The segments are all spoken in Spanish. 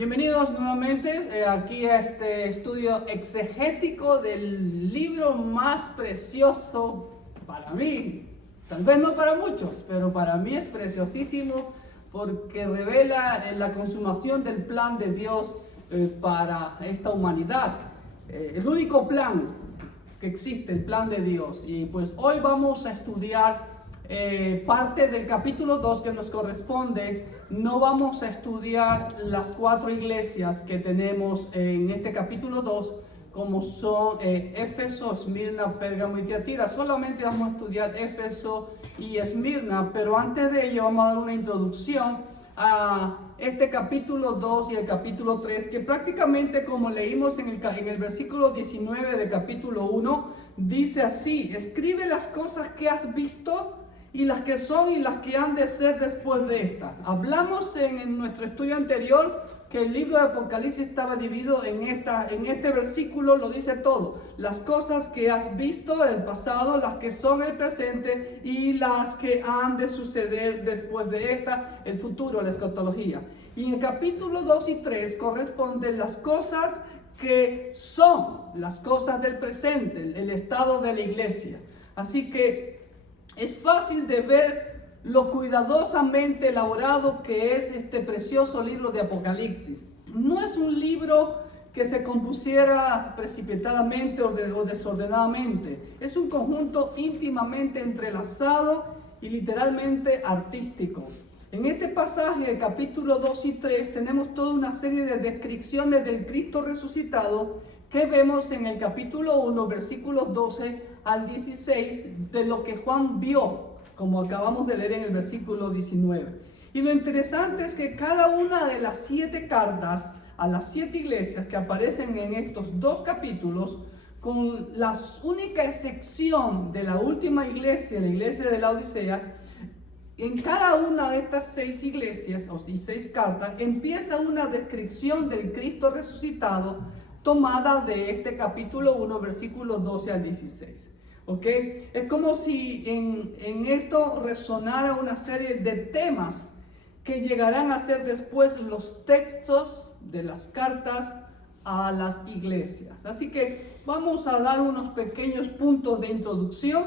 Bienvenidos nuevamente aquí a este estudio exegético del libro más precioso para mí. Tal vez no para muchos, pero para mí es preciosísimo porque revela la consumación del plan de Dios para esta humanidad. El único plan que existe, el plan de Dios. Y pues hoy vamos a estudiar parte del capítulo 2 que nos corresponde. No vamos a estudiar las 4 iglesias que tenemos en este capítulo 2, como son Éfeso, Esmirna, Pérgamo y Tiatira. Solamente vamos a estudiar Éfeso y Esmirna, pero antes de ello vamos a dar una introducción a este capítulo 2 y el capítulo 3, que prácticamente, como leímos en el versículo 19 del capítulo 1, dice así: escribe las cosas que has visto y las que son y las que han de ser después de esta. Hablamos en nuestro estudio anterior que el libro de Apocalipsis estaba dividido en este versículo, lo dice todo: las cosas que has visto el pasado, las que son el presente y las que han de suceder después de esta, el futuro, la escatología. Y en el capítulo 2 y 3 corresponden las cosas que son, las cosas del presente, el estado de la iglesia. Así que es fácil de ver lo cuidadosamente elaborado que es este precioso libro de Apocalipsis. No es un libro que se compusiera precipitadamente o desordenadamente. Es un conjunto íntimamente entrelazado y literalmente artístico. En este pasaje, el capítulo 2 y 3, tenemos toda una serie de descripciones del Cristo resucitado que vemos en el capítulo 1, versículos 12 al 16, de lo que Juan vio, como acabamos de leer en el versículo 19. Y lo interesante es que cada una de las 7 cartas a las 7 iglesias que aparecen en estos 2 capítulos, con la única excepción de la última iglesia, la iglesia de la Odisea, en cada una de estas 6 iglesias, o 6 cartas, empieza una descripción del Cristo resucitado tomada de este capítulo 1, versículos 12 al 16. ¿Ok? Es como si en esto resonara una serie de temas que llegarán a ser después los textos de las cartas a las iglesias. Así que vamos a dar unos pequeños puntos de introducción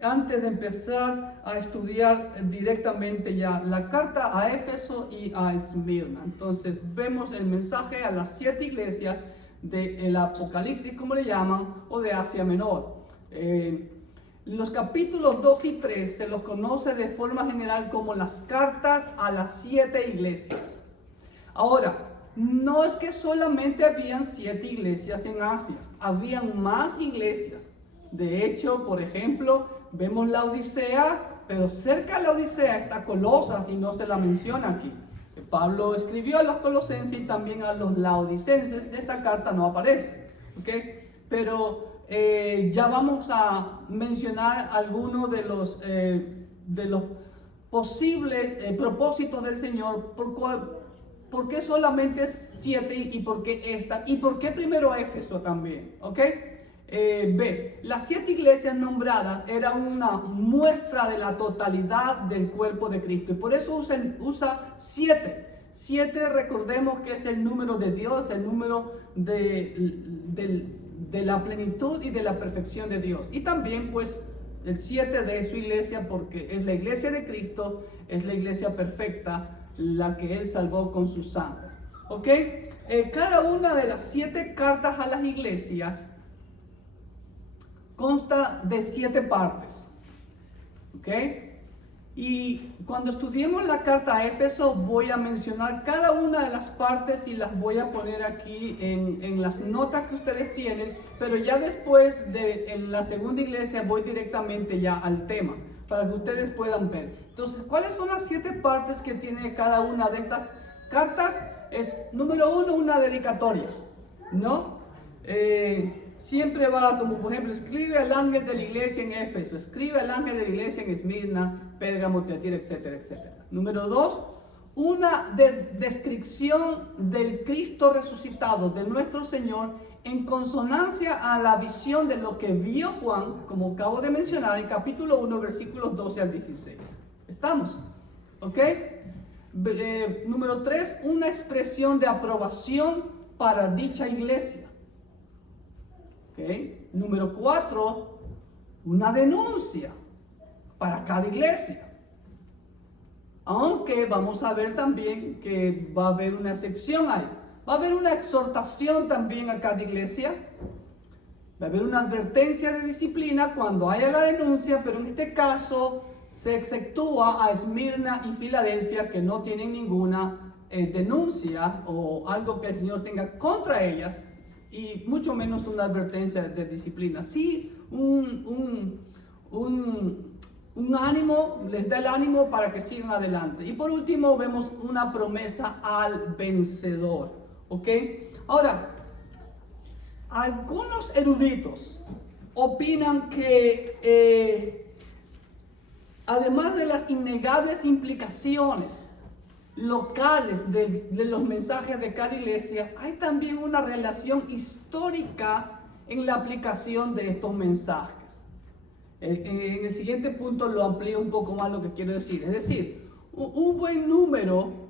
antes de empezar a estudiar directamente ya la carta a Éfeso y a Esmirna. Entonces vemos el mensaje a las 7 iglesias del Apocalipsis, como le llaman, o de Asia Menor. Los capítulos 2 y 3 se los conoce de forma general como las cartas a las 7 iglesias. Ahora, no es que solamente habían 7 iglesias en Asia, habían más iglesias. De hecho, por ejemplo, vemos la Odisea, pero cerca de la Odisea está Colosas y no se la menciona aquí. Pablo escribió a los colosenses y también a los laodicenses. Esa carta no aparece, ¿ok? Pero ya vamos a mencionar algunos de los posibles propósitos del Señor. ¿Por qué solamente 7 y por qué esta? ¿Y por qué primero Éfeso también? ¿Ok? Las 7 iglesias nombradas eran una muestra de la totalidad del cuerpo de Cristo, y por eso usa 7. 7, recordemos que es el número de Dios, el número de la plenitud y de la perfección de Dios. Y también pues el 7 de su iglesia, porque es la iglesia de Cristo, es la iglesia perfecta, la que Él salvó con su sangre. ¿Ok? Cada una de las 7 cartas a las iglesias consta de 7 partes. ¿Ok? Y cuando estudiemos la carta a Éfeso voy a mencionar cada una de las partes y las voy a poner aquí en las notas que ustedes tienen, pero ya después en la segunda iglesia voy directamente ya al tema para que ustedes puedan ver. Entonces, ¿cuáles son las 7 partes que tiene cada una de estas cartas? Es, número 1, una dedicatoria, ¿no? Siempre va como, por ejemplo, escribe al ángel de la iglesia en Éfeso, escribe al ángel de la iglesia en Esmirna, Pérgamo, Tiatira, etcétera, etcétera. Número 2, una descripción del Cristo resucitado, de nuestro Señor, en consonancia a la visión de lo que vio Juan, como acabo de mencionar, en capítulo 1, versículos 12 al 16. ¿Estamos? ¿Ok? Número 3, una expresión de aprobación para dicha iglesia. ¿Okay? Número 4, una denuncia para cada iglesia. Aunque vamos a ver también que va a haber una sección ahí. Va a haber una exhortación también a cada iglesia. Va a haber una advertencia de disciplina cuando haya la denuncia, pero en este caso se exceptúa a Esmirna y Filadelfia, que no tienen ninguna denuncia o algo que el Señor tenga contra ellas, y mucho menos una advertencia de disciplina. Sí, un ánimo, les da el ánimo para que sigan adelante. Y por último vemos una promesa al vencedor. ¿Ok? Ahora, algunos eruditos opinan que además de las innegables implicaciones locales de los mensajes de cada iglesia, hay también una relación histórica en la aplicación de estos mensajes. En el siguiente punto lo amplío un poco más lo que quiero decir. Es decir, un buen número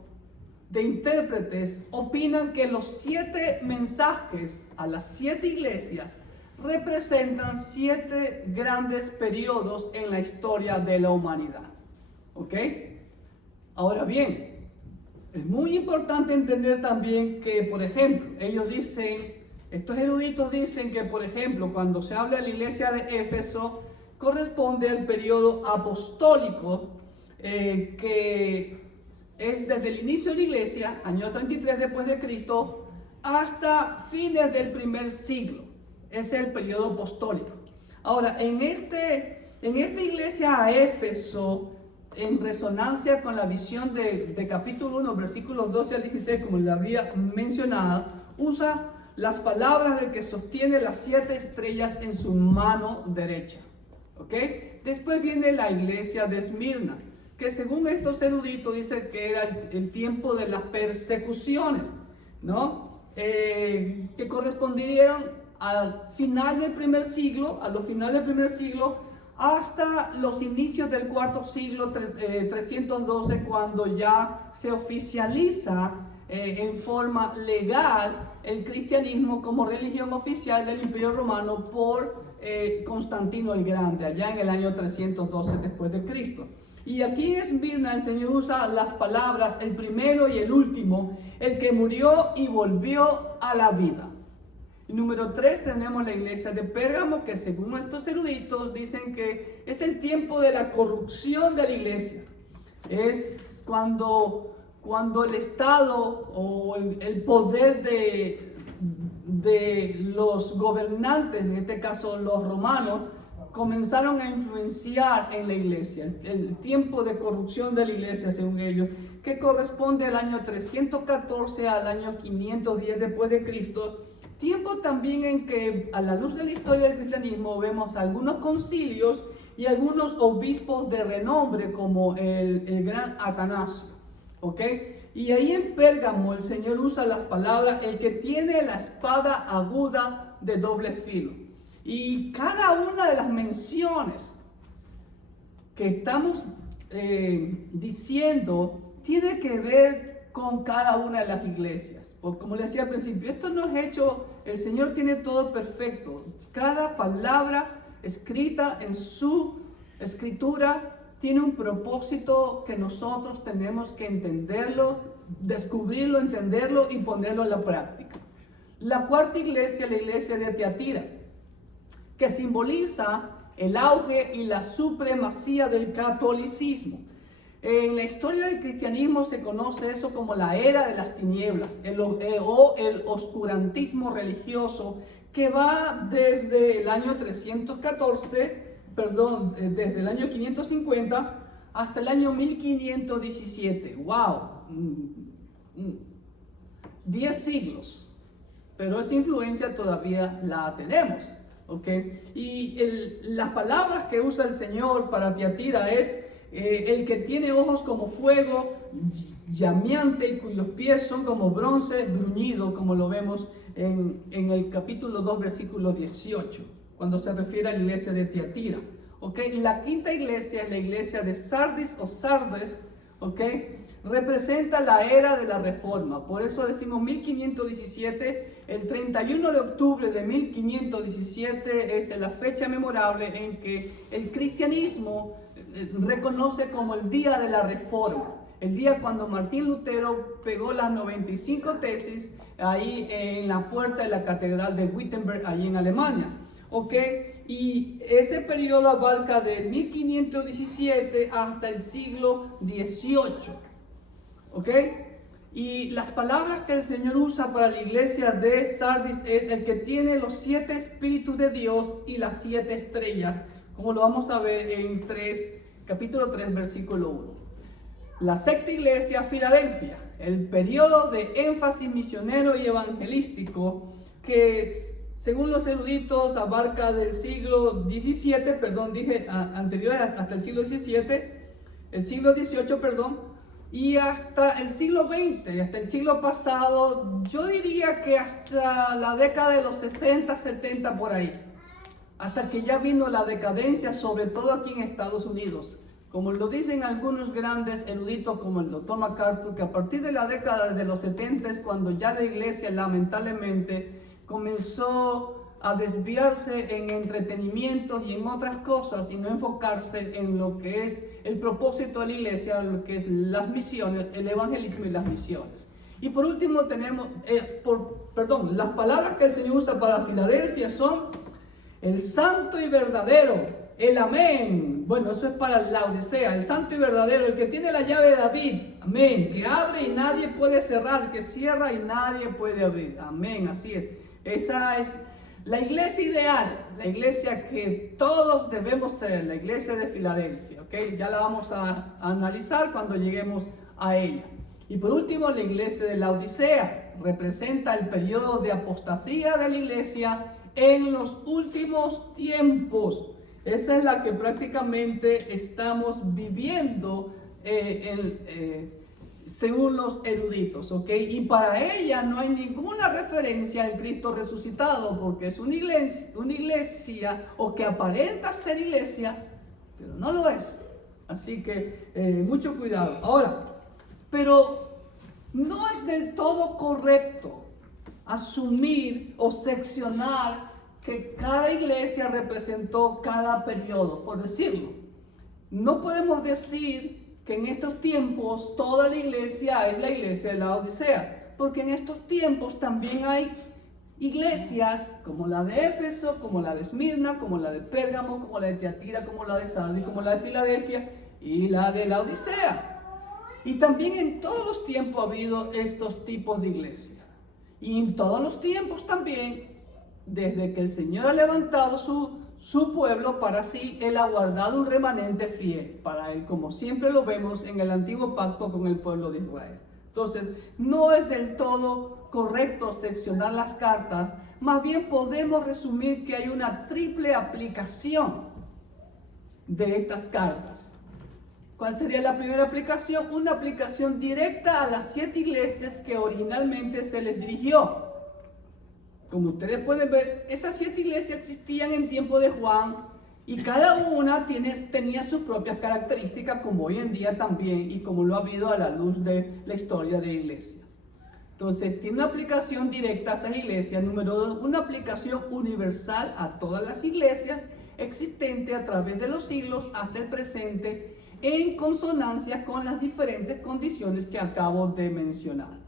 de intérpretes opinan que los 7 mensajes a las 7 iglesias representan 7 grandes periodos en la historia de la humanidad. ¿Ok? Ahora bien, es muy importante entender también que, por ejemplo, ellos dicen, estos eruditos dicen que, por ejemplo, cuando se habla de la iglesia de Éfeso, corresponde al periodo apostólico, que es desde el inicio de la iglesia, año 33 después de Cristo, hasta fines del primer siglo. Ese es el periodo apostólico. Ahora, en esta iglesia a Éfeso, en resonancia con la visión de capítulo 1, versículos 12 al 16, como le había mencionado, usa las palabras del que sostiene las 7 estrellas en su mano derecha. ¿Ok? Después viene la iglesia de Esmirna, que según estos eruditos dice que era el tiempo de las persecuciones, ¿no? Que corresponderían al final del primer siglo, a los finales del primer siglo, hasta los inicios del cuarto siglo, 312, cuando ya se oficializa en forma legal el cristianismo como religión oficial del Imperio Romano por Constantino el Grande, allá en el año 312 después de Cristo. Y aquí en Esmirna el Señor usa las palabras el primero y el último, el que murió y volvió a la vida. Y número 3 tenemos la iglesia de Pérgamo, que según estos eruditos dicen que es el tiempo de la corrupción de la iglesia. Es cuando el Estado o el poder de los gobernantes, en este caso los romanos, comenzaron a influenciar en la iglesia. El tiempo de corrupción de la iglesia, según ellos, que corresponde al año 314 al año 510 después de Cristo. Tiempo también en que, a la luz de la historia del cristianismo, vemos algunos concilios y algunos obispos de renombre, como el gran Atanasio. ¿Ok? Y ahí en Pérgamo el Señor usa las palabras, el que tiene la espada aguda de doble filo. Y cada una de las menciones que estamos diciendo tiene que ver con cada una de las iglesias. Porque como les decía al principio, esto no es hecho, el Señor tiene todo perfecto. Cada palabra escrita en su escritura tiene un propósito que nosotros tenemos que entenderlo, descubrirlo, entenderlo y ponerlo en la práctica. La cuarta iglesia, la iglesia de Tiatira, que simboliza el auge y la supremacía del catolicismo. En la historia del cristianismo se conoce eso como la era de las tinieblas, o el oscurantismo religioso, que va desde el año desde el año 550 hasta el año 1517. ¡Wow! 10 siglos, pero esa influencia todavía la tenemos. ¿Okay? Y las palabras que usa el Señor para Tiatira es el que tiene ojos como fuego llameante y cuyos pies son como bronce bruñido, como lo vemos en el capítulo 2 versículo 18, cuando se refiere a la iglesia de Tiatira. ¿Okay? La quinta iglesia es la iglesia de Sardis o Sardes, ¿okay? representa la era de la Reforma. Por eso decimos 1517, el 31 de octubre de 1517 es la fecha memorable en que el cristianismo reconoce como el día de la Reforma. El día cuando Martín Lutero pegó las 95 tesis ahí en la puerta de la catedral de Wittenberg, ahí en Alemania. ¿Ok? Y ese periodo abarca de 1517 hasta el siglo XVIII. ¿Ok? Y las palabras que el Señor usa para la iglesia de Sardis es el que tiene los 7 espíritus de Dios y las 7 estrellas, como lo vamos a ver en capítulo 3, versículo 1. La sexta iglesia, Filadelfia, el periodo de énfasis misionero y evangelístico que según los eruditos abarca del siglo XVII, anterior hasta el siglo XVII, el siglo XVIII, y hasta el siglo XX, hasta el siglo pasado, yo diría que hasta la década de los 60, 70 por ahí, hasta que ya vino la decadencia, sobre todo aquí en Estados Unidos. Como lo dicen algunos grandes eruditos como el Dr. MacArthur, que a partir de la década de los 70 es cuando ya la iglesia lamentablemente comenzó a desviarse en entretenimientos y en otras cosas y no enfocarse en lo que es el propósito de la iglesia, lo que es las misiones, el evangelismo y las misiones. Y por último tenemos, las palabras que el Señor usa para Filadelfia son el santo y verdadero, el amén. Bueno, eso es para la Odisea, el santo y verdadero, el que tiene la llave de David, amén, que abre y nadie puede cerrar, que cierra y nadie puede abrir, amén, así es. Esa es la iglesia ideal, la iglesia que todos debemos ser, la iglesia de Filadelfia, ¿ok? Ya la vamos a analizar cuando lleguemos a ella. Y por último, la iglesia de la Odisea representa el periodo de apostasía de la iglesia en los últimos tiempos. Esa es la que prácticamente estamos viviendo según los eruditos, ¿ok? Y para ella no hay ninguna referencia al Cristo resucitado, porque es una iglesia o que aparenta ser iglesia, pero no lo es. Así que mucho cuidado. Ahora, pero no es del todo correcto asumir o seccionar que cada iglesia representó cada periodo, por decirlo. No podemos decir que en estos tiempos toda la iglesia es la iglesia de la Odisea, porque en estos tiempos también hay iglesias como la de Éfeso, como la de Esmirna, como la de Pérgamo, como la de Tiatira, como la de Sardis, como la de Filadelfia y la de la Odisea. Y también en todos los tiempos ha habido estos tipos de iglesias. Y en todos los tiempos también, desde que el Señor ha levantado su pueblo, para sí Él ha guardado un remanente fiel para Él, como siempre lo vemos en el antiguo pacto con el pueblo de Israel. Entonces, no es del todo correcto seccionar las cartas, más bien podemos resumir que hay una triple aplicación de estas cartas. ¿Cuál sería la primera aplicación? Una aplicación directa a las 7 iglesias que originalmente se les dirigió. Como ustedes pueden ver, esas 7 iglesias existían en tiempo de Juan y cada una tenía sus propias características, como hoy en día también y como lo ha habido a la luz de la historia de la iglesia. Entonces, tiene una aplicación directa a esas iglesias. Número 2, una aplicación universal a todas las iglesias existentes a través de los siglos hasta el presente, en consonancia con las diferentes condiciones que acabo de mencionar.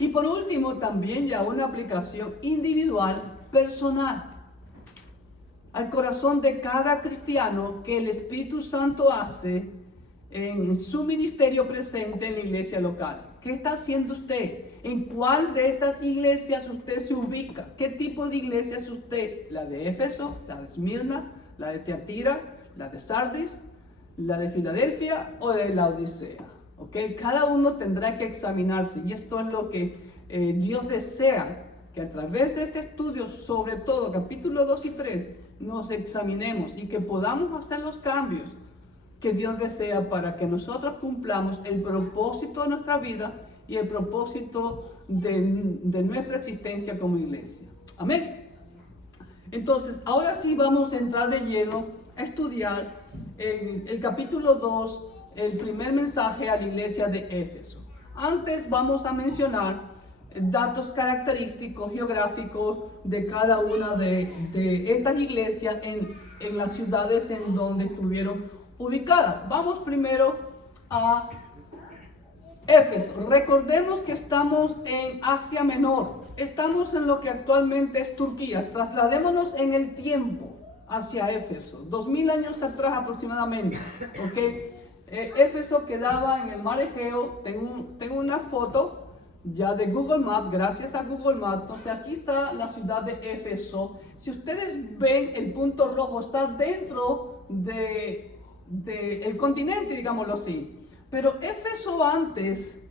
Y por último, también ya una aplicación individual, personal, al corazón de cada cristiano que el Espíritu Santo hace en su ministerio presente en la iglesia local. ¿Qué está haciendo usted? ¿En cuál de esas iglesias usted se ubica? ¿Qué tipo de iglesia es usted? ¿La de Éfeso, la de Esmirna, la de Tiatira, la de Sardis, la de Filadelfia o de la Odisea? ¿Okay? Cada uno tendrá que examinarse, y esto es lo que Dios desea, que a través de este estudio, sobre todo capítulo 2 y 3, nos examinemos y que podamos hacer los cambios que Dios desea para que nosotros cumplamos el propósito de nuestra vida y el propósito de nuestra existencia como iglesia. Amén. Entonces, ahora sí vamos a entrar de lleno a estudiar el capítulo 2 el primer mensaje a la iglesia de Éfeso. Antes vamos a mencionar datos característicos geográficos de cada una de estas iglesias en las ciudades en donde estuvieron ubicadas. Vamos primero a Éfeso. Recordemos que estamos en Asia Menor. Estamos en lo que actualmente es Turquía. Trasladémonos en el tiempo hacia Éfeso, 2000 años atrás aproximadamente. ¿Okay? Éfeso quedaba en el mar Egeo. Tengo una foto ya de Google Maps, gracias a Google Maps. Entonces aquí está la ciudad de Éfeso. Si ustedes ven, el punto rojo está dentro del continente, digámoslo así. Pero Éfeso antes,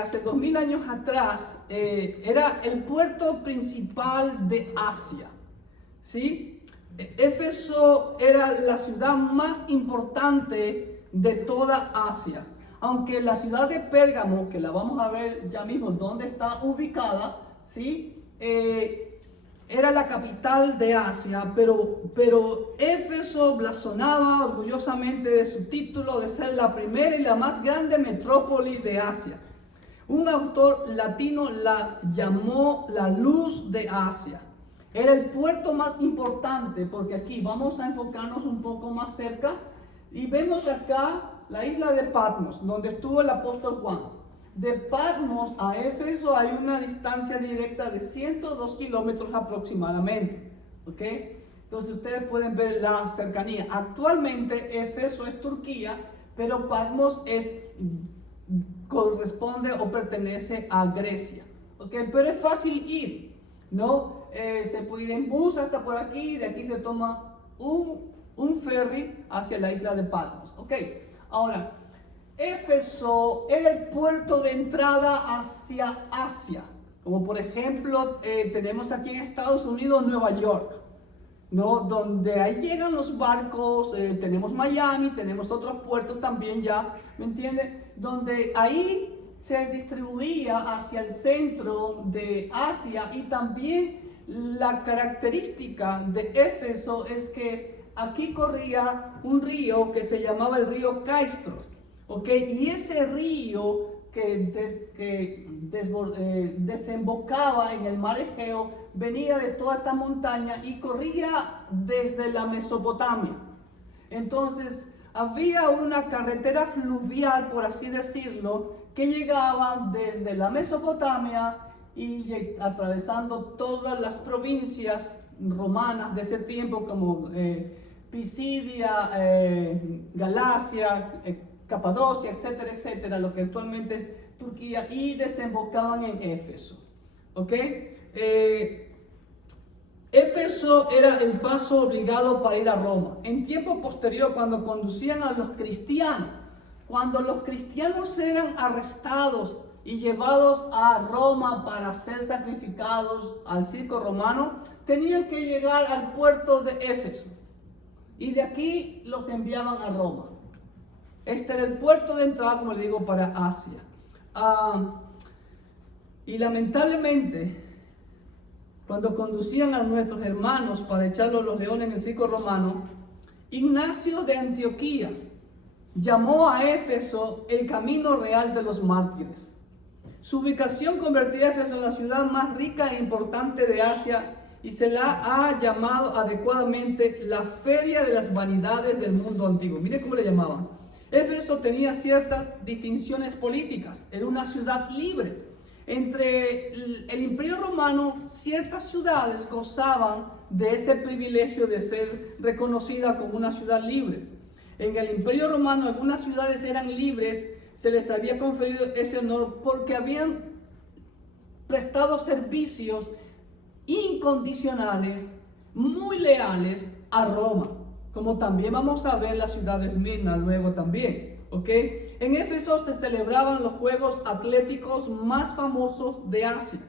hace 2000 años atrás, era el puerto principal de Asia, ¿sí? Éfeso era la ciudad más importante de toda Asia. Aunque la ciudad de Pérgamo, que la vamos a ver ya mismo dónde está ubicada, ¿sí? Era la capital de Asia, pero Éfeso blasonaba orgullosamente de su título de ser la primera y la más grande metrópoli de Asia. Un autor latino la llamó la luz de Asia. Era el puerto más importante, porque aquí vamos a enfocarnos un poco más cerca y vemos acá la isla de Patmos, donde estuvo el apóstol Juan. De Patmos a Éfeso hay una distancia directa de 102 kilómetros aproximadamente. ¿Ok? Entonces ustedes pueden ver la cercanía. Actualmente Éfeso es Turquía, pero Patmos corresponde o pertenece a Grecia. ¿Ok? Pero es fácil ir, ¿no? Se puede ir en bus hasta por aquí, de aquí se toma un ferry hacia la isla de Patmos. ¿Ok? Ahora, Éfeso era el puerto de entrada hacia Asia, como por ejemplo tenemos aquí en Estados Unidos Nueva York, ¿no? Donde ahí llegan los barcos, tenemos Miami, tenemos otros puertos también ya, ¿me entienden? Donde ahí se distribuía hacia el centro de Asia. Y también la característica de Éfeso es que aquí corría un río que se llamaba el río Caistros, ¿ok? Y ese río que desembocaba en el mar Egeo venía de toda esta montaña y corría desde la Mesopotamia. Entonces había una carretera fluvial, por así decirlo, que llegaba desde la Mesopotamia y atravesando todas las provincias romanas de ese tiempo, como Pisidia, Galacia, Capadocia, etcétera, etcétera, lo que actualmente es Turquía, y desembocaban en Éfeso. ¿Ok? Éfeso era el paso obligado para ir a Roma. En tiempo posterior, cuando conducían a los cristianos, cuando los cristianos eran arrestados y llevados a Roma para ser sacrificados al circo romano, tenían que llegar al puerto de Éfeso. Y de aquí los enviaban a Roma. Este era el puerto de entrada, como le digo, para Asia. Y lamentablemente, cuando conducían a nuestros hermanos para echarlos a los leones en el circo romano, Ignacio de Antioquía llamó a Éfeso el camino real de los mártires. Su ubicación convertía a Éfeso en la ciudad más rica e importante de Asia y se la ha llamado adecuadamente la feria de las vanidades del mundo antiguo. Mire cómo le llamaban. Éfeso tenía ciertas distinciones políticas, era una ciudad libre. Entre el Imperio Romano, ciertas ciudades gozaban de ese privilegio de ser reconocida como una ciudad libre. En el Imperio Romano, algunas ciudades eran libres, se les había conferido ese honor porque habían prestado servicios incondicionales, muy leales a Roma, como también vamos a ver la ciudad de Esmirna luego también, ¿ok? En Éfeso se celebraban los juegos atléticos más famosos de Asia,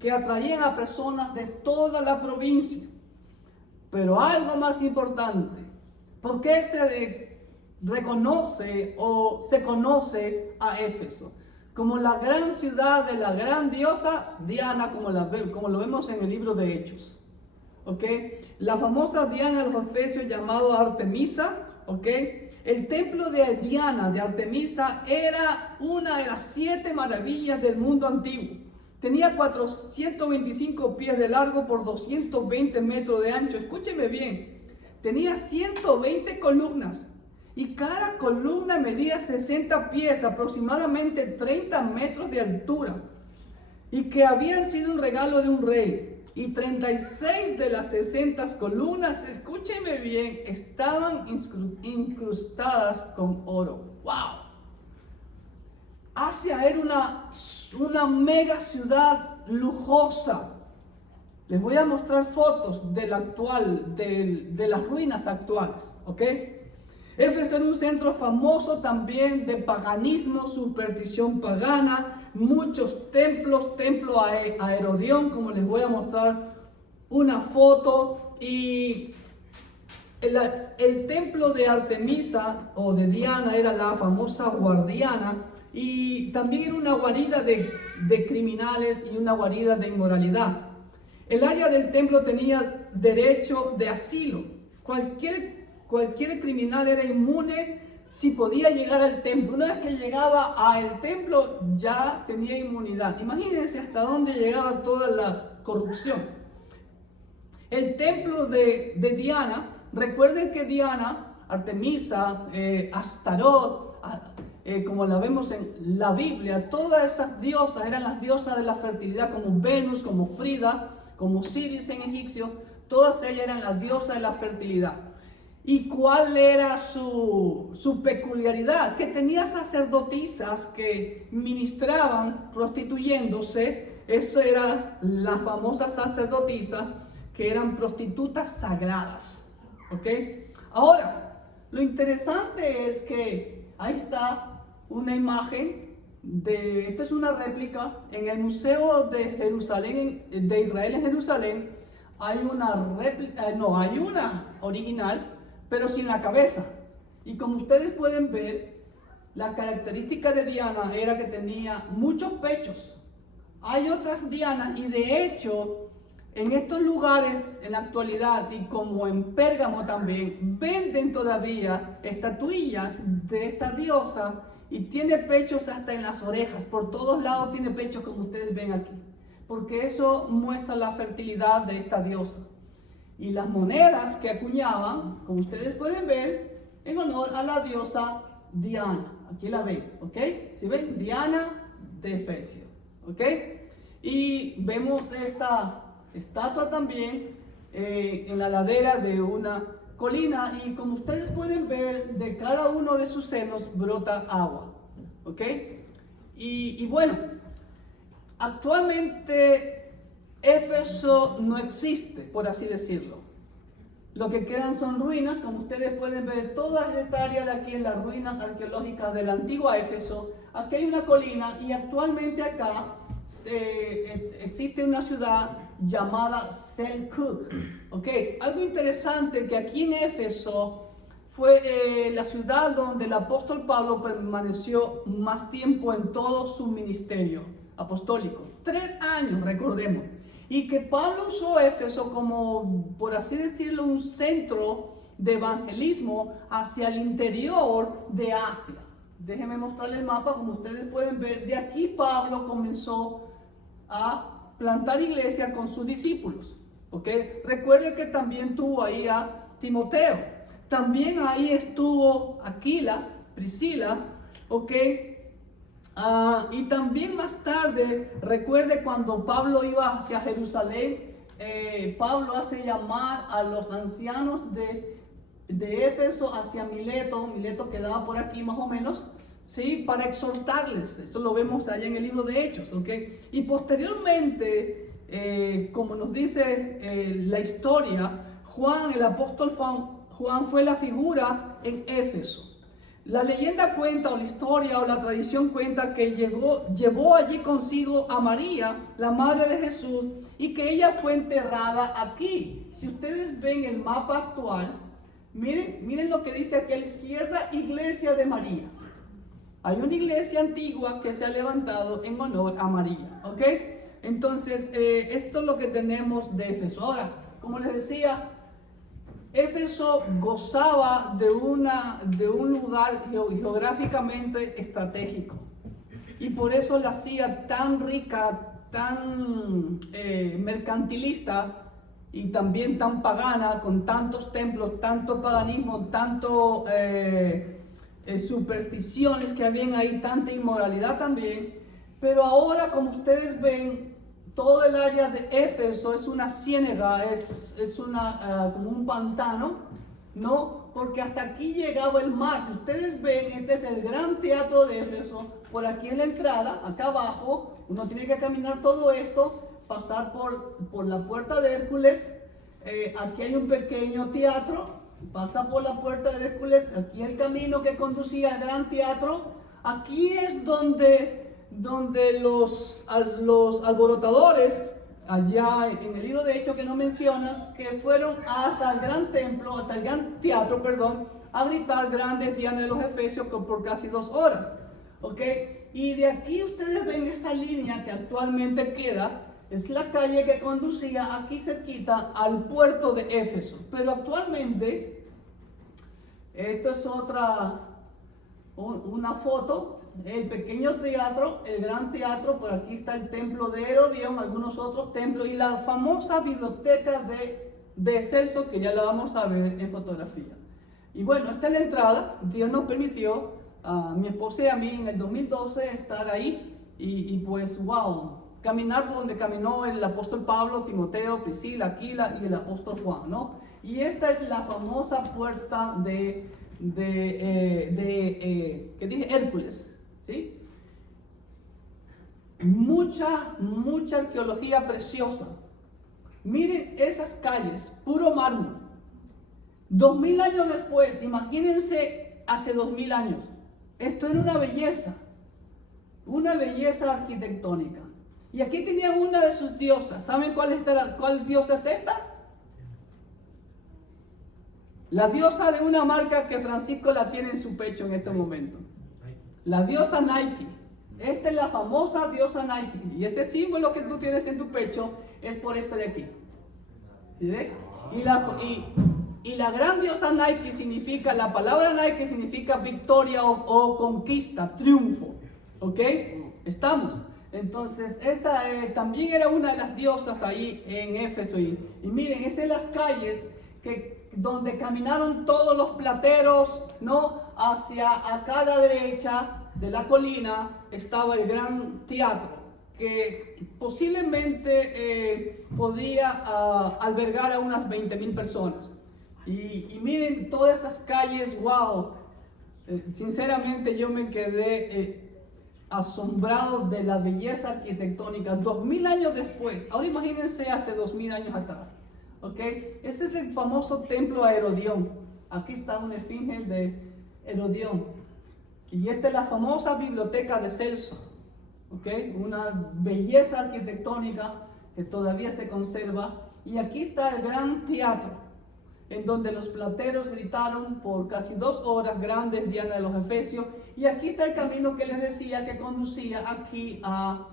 que atraían a personas de toda la provincia. Pero algo más importante, ¿por qué se reconoce o se conoce a Éfeso? Como la gran ciudad de la gran diosa Diana, como lo vemos en el libro de Hechos. ¿Ok? La famosa Diana de los Efesios, llamada Artemisa, ¿ok? El templo de Diana, de Artemisa, era una de las 7 maravillas del mundo antiguo. Tenía 425 pies de largo por 220 metros de ancho. Escúcheme bien. Tenía 120 columnas y cada columna medía 60 pies, aproximadamente 30 metros de altura, y que habían sido un regalo de un rey. Y 36 de las 60 columnas, escúcheme bien, estaban incrustadas con oro. ¡Wow! Asia era una mega ciudad lujosa. Les voy a mostrar fotos de las ruinas actuales, ¿ok? Éfeso era un centro famoso también de paganismo, superstición pagana, muchos templos, templo a Herodión, como les voy a mostrar una foto, y el templo de Artemisa o de Diana era la famosa guardiana, y también era una guarida de criminales y una guarida de inmoralidad. El área del templo tenía derecho de asilo. Cualquier criminal era inmune si podía llegar al templo. Una vez que llegaba al templo ya tenía inmunidad. Imagínense hasta dónde llegaba toda la corrupción. El templo de Diana, recuerden que Diana, Artemisa, Astarot, como la vemos en la Biblia, todas esas diosas eran las diosas de la fertilidad, como Venus, como Frida, como Osiris en egipcio. Todas ellas eran las diosas de la fertilidad. ¿Y cuál era su peculiaridad? Que tenía sacerdotisas que ministraban prostituyéndose. Eso era la famosa sacerdotisa, que eran prostitutas sagradas. ¿Ok? Ahora, lo interesante es que ahí está una imagen esta es una réplica en el Museo de Jerusalén, de Israel en Jerusalén. Hay una réplica, hay una original, pero sin la cabeza. Y como ustedes pueden ver, la característica de Diana era que tenía muchos pechos. Hay otras Dianas, y de hecho, en estos lugares, en la actualidad, y como en Pérgamo también, venden todavía estatuillas de esta diosa, y tiene pechos hasta en las orejas. Por todos lados tiene pechos, como ustedes ven aquí, porque eso muestra la fertilidad de esta diosa. Y las monedas que acuñaban, como ustedes pueden ver, en honor a la diosa Diana. Aquí la ven, ¿ok? ¿Sí ven? Diana de Efesio, ¿ok? Y vemos esta estatua también en la ladera de una colina, y como ustedes pueden ver, de cada uno de sus senos brota agua, ¿ok? Y bueno, actualmente Éfeso no existe, por así decirlo. Lo que quedan son ruinas. Como ustedes pueden ver, toda esta área de aquí en las ruinas arqueológicas de la antigua Éfeso. Aquí hay una colina, y actualmente acá existe una ciudad llamada Selkuk. Okay. Algo interesante, que aquí en Éfeso fue la ciudad donde el apóstol Pablo permaneció más tiempo en todo su ministerio apostólico. 3 años, recordemos. Y que Pablo usó Éfeso como, por así decirlo, un centro de evangelismo hacia el interior de Asia. Déjenme mostrarles el mapa. Como ustedes pueden ver, de aquí Pablo comenzó a plantar iglesia con sus discípulos. ¿Okay? Recuerden que también tuvo ahí a Timoteo. También ahí estuvo Aquila, Priscila. ¿Okay? Y también más tarde, recuerde cuando Pablo iba hacia Jerusalén, Pablo hace llamar a los ancianos de Éfeso hacia Mileto. Mileto quedaba por aquí más o menos, ¿sí? Para exhortarles. Eso lo vemos allá en el libro de Hechos, ¿ok? Y posteriormente, como nos dice la historia, Juan, el apóstol Juan fue la figura en Éfeso. La leyenda cuenta, o la historia, o la tradición cuenta, que llevó allí consigo a María, la madre de Jesús, y que ella fue enterrada aquí. Si ustedes ven el mapa actual, miren lo que dice aquí a la izquierda: Iglesia de María. Hay una iglesia antigua que se ha levantado en honor a María, ¿ok? Entonces, esto es lo que tenemos de Éfeso. Ahora, como les decía, Éfeso gozaba de un lugar geográficamente estratégico y por eso la hacía tan rica, tan mercantilista y también tan pagana, con tantos templos, tanto paganismo, tanto supersticiones que habían ahí, tanta inmoralidad también. Pero ahora, como ustedes ven, todo el área de Éfeso es una ciénaga, es como un pantano, ¿no? Porque hasta aquí llegaba el mar. Si ustedes ven, este es el gran teatro de Éfeso. Por aquí en la entrada, acá abajo, uno tiene que caminar todo esto, pasar por la puerta de Hércules. Aquí hay un pequeño teatro, pasa por la puerta de Hércules, aquí el camino que conducía al gran teatro. Aquí es donde los alborotadores, allá en el libro de Hechos que no menciona, que fueron hasta el gran templo, hasta el gran teatro, perdón, a gritar grandes dianas de los Efesios por casi 2 horas. ¿Ok? Y de aquí ustedes ven esta línea que actualmente queda, es la calle que conducía aquí cerquita al puerto de Éfeso. Pero actualmente, esto es una foto, el pequeño teatro, el gran teatro, por aquí está el templo de Herodión, algunos otros templos y la famosa biblioteca de Celso, que ya la vamos a ver en fotografía. Y bueno, esta es la entrada. Dios nos permitió a mi esposa y a mí en el 2012 estar ahí y pues wow, caminar por donde caminó el apóstol Pablo, Timoteo, Priscila, Aquila y el apóstol Juan, ¿no? Y esta es la famosa puerta ¿qué dije? Hércules, ¿sí? Mucha arqueología preciosa. Miren esas calles, puro mármol. 2000 años después, imagínense hace 2000 años. Esto era una belleza arquitectónica. Y aquí tenía una de sus diosas. ¿Saben cuál diosa es esta? La diosa de una marca que Francisco la tiene en su pecho en este momento. La diosa Nike. Esta es la famosa diosa Nike. Y ese símbolo que tú tienes en tu pecho es por esta de aquí. ¿Sí ve? Y la gran diosa Nike significa, la palabra Nike significa victoria o conquista, triunfo. ¿Ok? ¿Estamos? Entonces, esa también era una de las diosas ahí en Éfeso. Y miren, esas son las calles donde caminaron todos los plateros, ¿no? Hacia acá a la derecha de la colina estaba el gran teatro, que posiblemente podía albergar a unas 20,000 personas. Y miren todas esas calles, wow. Sinceramente yo me quedé asombrado de la belleza arquitectónica 2000 años después. Ahora imagínense hace 2000 años atrás. ¿Ok? Este es el famoso templo a Herodión. Aquí está una esfinge de Herodión. Y esta es la famosa biblioteca de Celso. ¿Ok? Una belleza arquitectónica que todavía se conserva. Y aquí está el gran teatro, en donde los plateros gritaron por casi 2 horas grandes dianas de los Efesios. Y aquí está el camino que les decía que conducía aquí a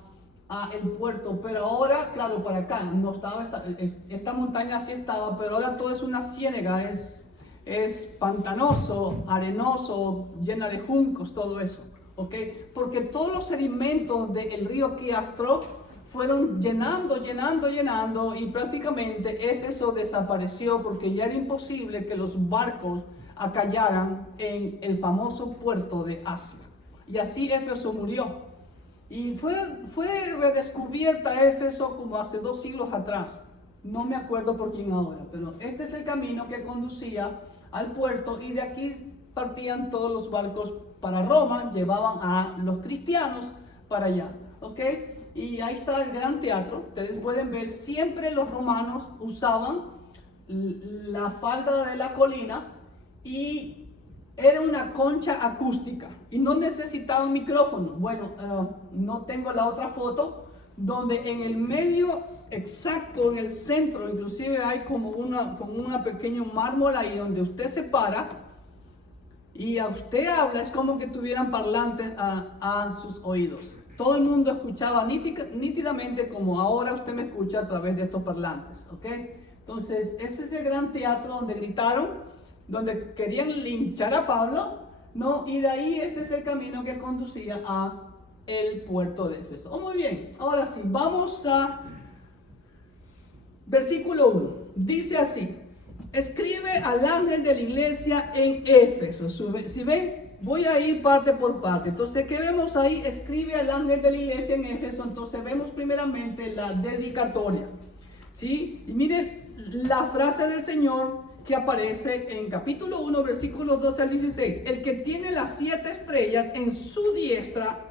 el puerto. Pero ahora, claro, para acá no estaba esta montaña, sí estaba, pero ahora todo es una ciénaga, es pantanoso, arenoso, llena de juncos, todo eso. ¿Ok? Porque todos los sedimentos del río Quiastro fueron llenando y prácticamente Éfeso desapareció porque ya era imposible que los barcos acallaran en el famoso puerto de Asia. Y así Éfeso murió. Y fue redescubierta Éfeso como hace 2 siglos atrás. No me acuerdo por quién ahora, pero este es el camino que conducía al puerto y de aquí partían todos los barcos para Roma, llevaban a los cristianos para allá. ¿Ok? Y ahí está el gran teatro. Ustedes pueden ver, siempre los romanos usaban la falda de la colina y era una concha acústica y no necesitaba un micrófono. Bueno, no tengo la otra foto donde en el medio exacto, en el centro, inclusive hay como una pequeño mármol ahí donde usted se para y a usted habla, es como que tuvieran parlantes a sus oídos. Todo el mundo escuchaba nítidamente como ahora usted me escucha a través de estos parlantes, ¿ok? Entonces, ese es el gran teatro donde gritaron, donde querían linchar a Pablo, ¿no? Y de ahí este es el camino que conducía a el puerto de Éfeso. Oh, muy bien, ahora sí, vamos a versículo 1. Dice así: escribe al ángel de la iglesia en Éfeso. Si ven, voy a ir parte por parte. Entonces, ¿qué vemos ahí? Escribe al ángel de la iglesia en Éfeso. Entonces, vemos primeramente la dedicatoria, ¿sí? Y miren la frase del Señor que aparece en capítulo 1, versículos 12 al 16. El que tiene las 7 estrellas en su diestra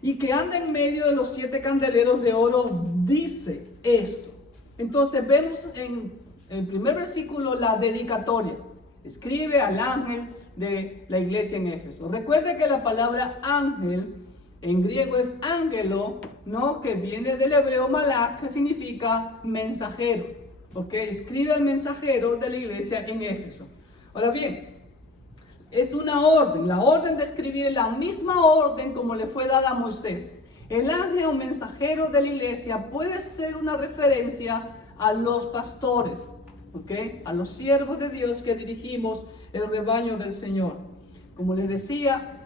y que anda en medio de los 7 candeleros de oro, dice esto. Entonces vemos en el primer versículo la dedicatoria. Escribe al ángel de la iglesia en Éfeso. Recuerde que la palabra ángel en griego es ángelo, ¿no? Que viene del hebreo malach, que significa mensajero. ¿Ok? Escribe al mensajero de la iglesia en Éfeso. Ahora bien, es una orden. La orden de escribir es la misma orden como le fue dada a Moisés. El ángel o mensajero de la iglesia puede ser una referencia a los pastores, ¿ok? A los siervos de Dios que dirigimos el rebaño del Señor. Como les decía,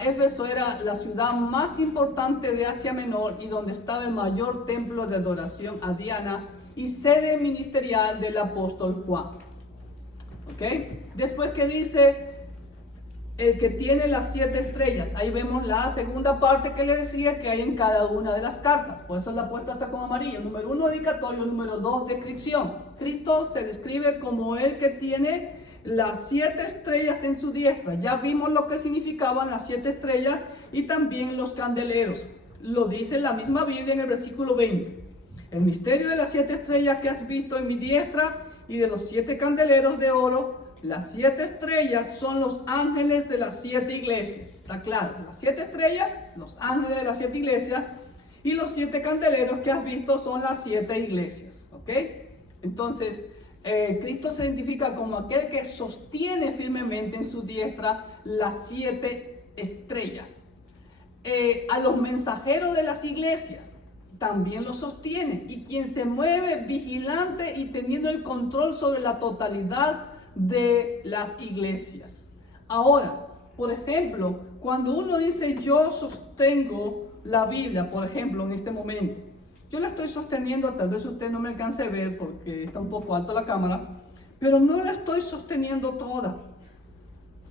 Éfeso era la ciudad más importante de Asia Menor y donde estaba el mayor templo de adoración a Diana y sede ministerial del apóstol Juan. ¿Ok? Después que dice el que tiene las 7 estrellas, ahí vemos la segunda parte que le decía que hay en cada una de las cartas. Por eso la he puesto hasta con amarillo. Número 1, dedicatorio. Número 2, descripción. Cristo se describe como el que tiene las 7 estrellas en su diestra. Ya vimos lo que significaban las 7 estrellas y también los candeleros. Lo dice la misma Biblia en el versículo 20. El misterio de las 7 estrellas que has visto en mi diestra y de los 7 candeleros de oro. Las 7 estrellas son los ángeles de las 7 iglesias. Está claro, las 7 estrellas, los ángeles de las 7 iglesias, y los 7 candeleros que has visto son las 7 iglesias. ¿Ok? Entonces, Cristo se identifica como aquel que sostiene firmemente en su diestra las 7 estrellas. A los mensajeros de las iglesias también lo sostiene, y quien se mueve vigilante y teniendo el control sobre la totalidad de las iglesias. Ahora, por ejemplo, cuando uno dice yo sostengo la Biblia, por ejemplo, en este momento, yo la estoy sosteniendo, tal vez usted no me alcance a ver porque está un poco alto la cámara, pero no la estoy sosteniendo toda,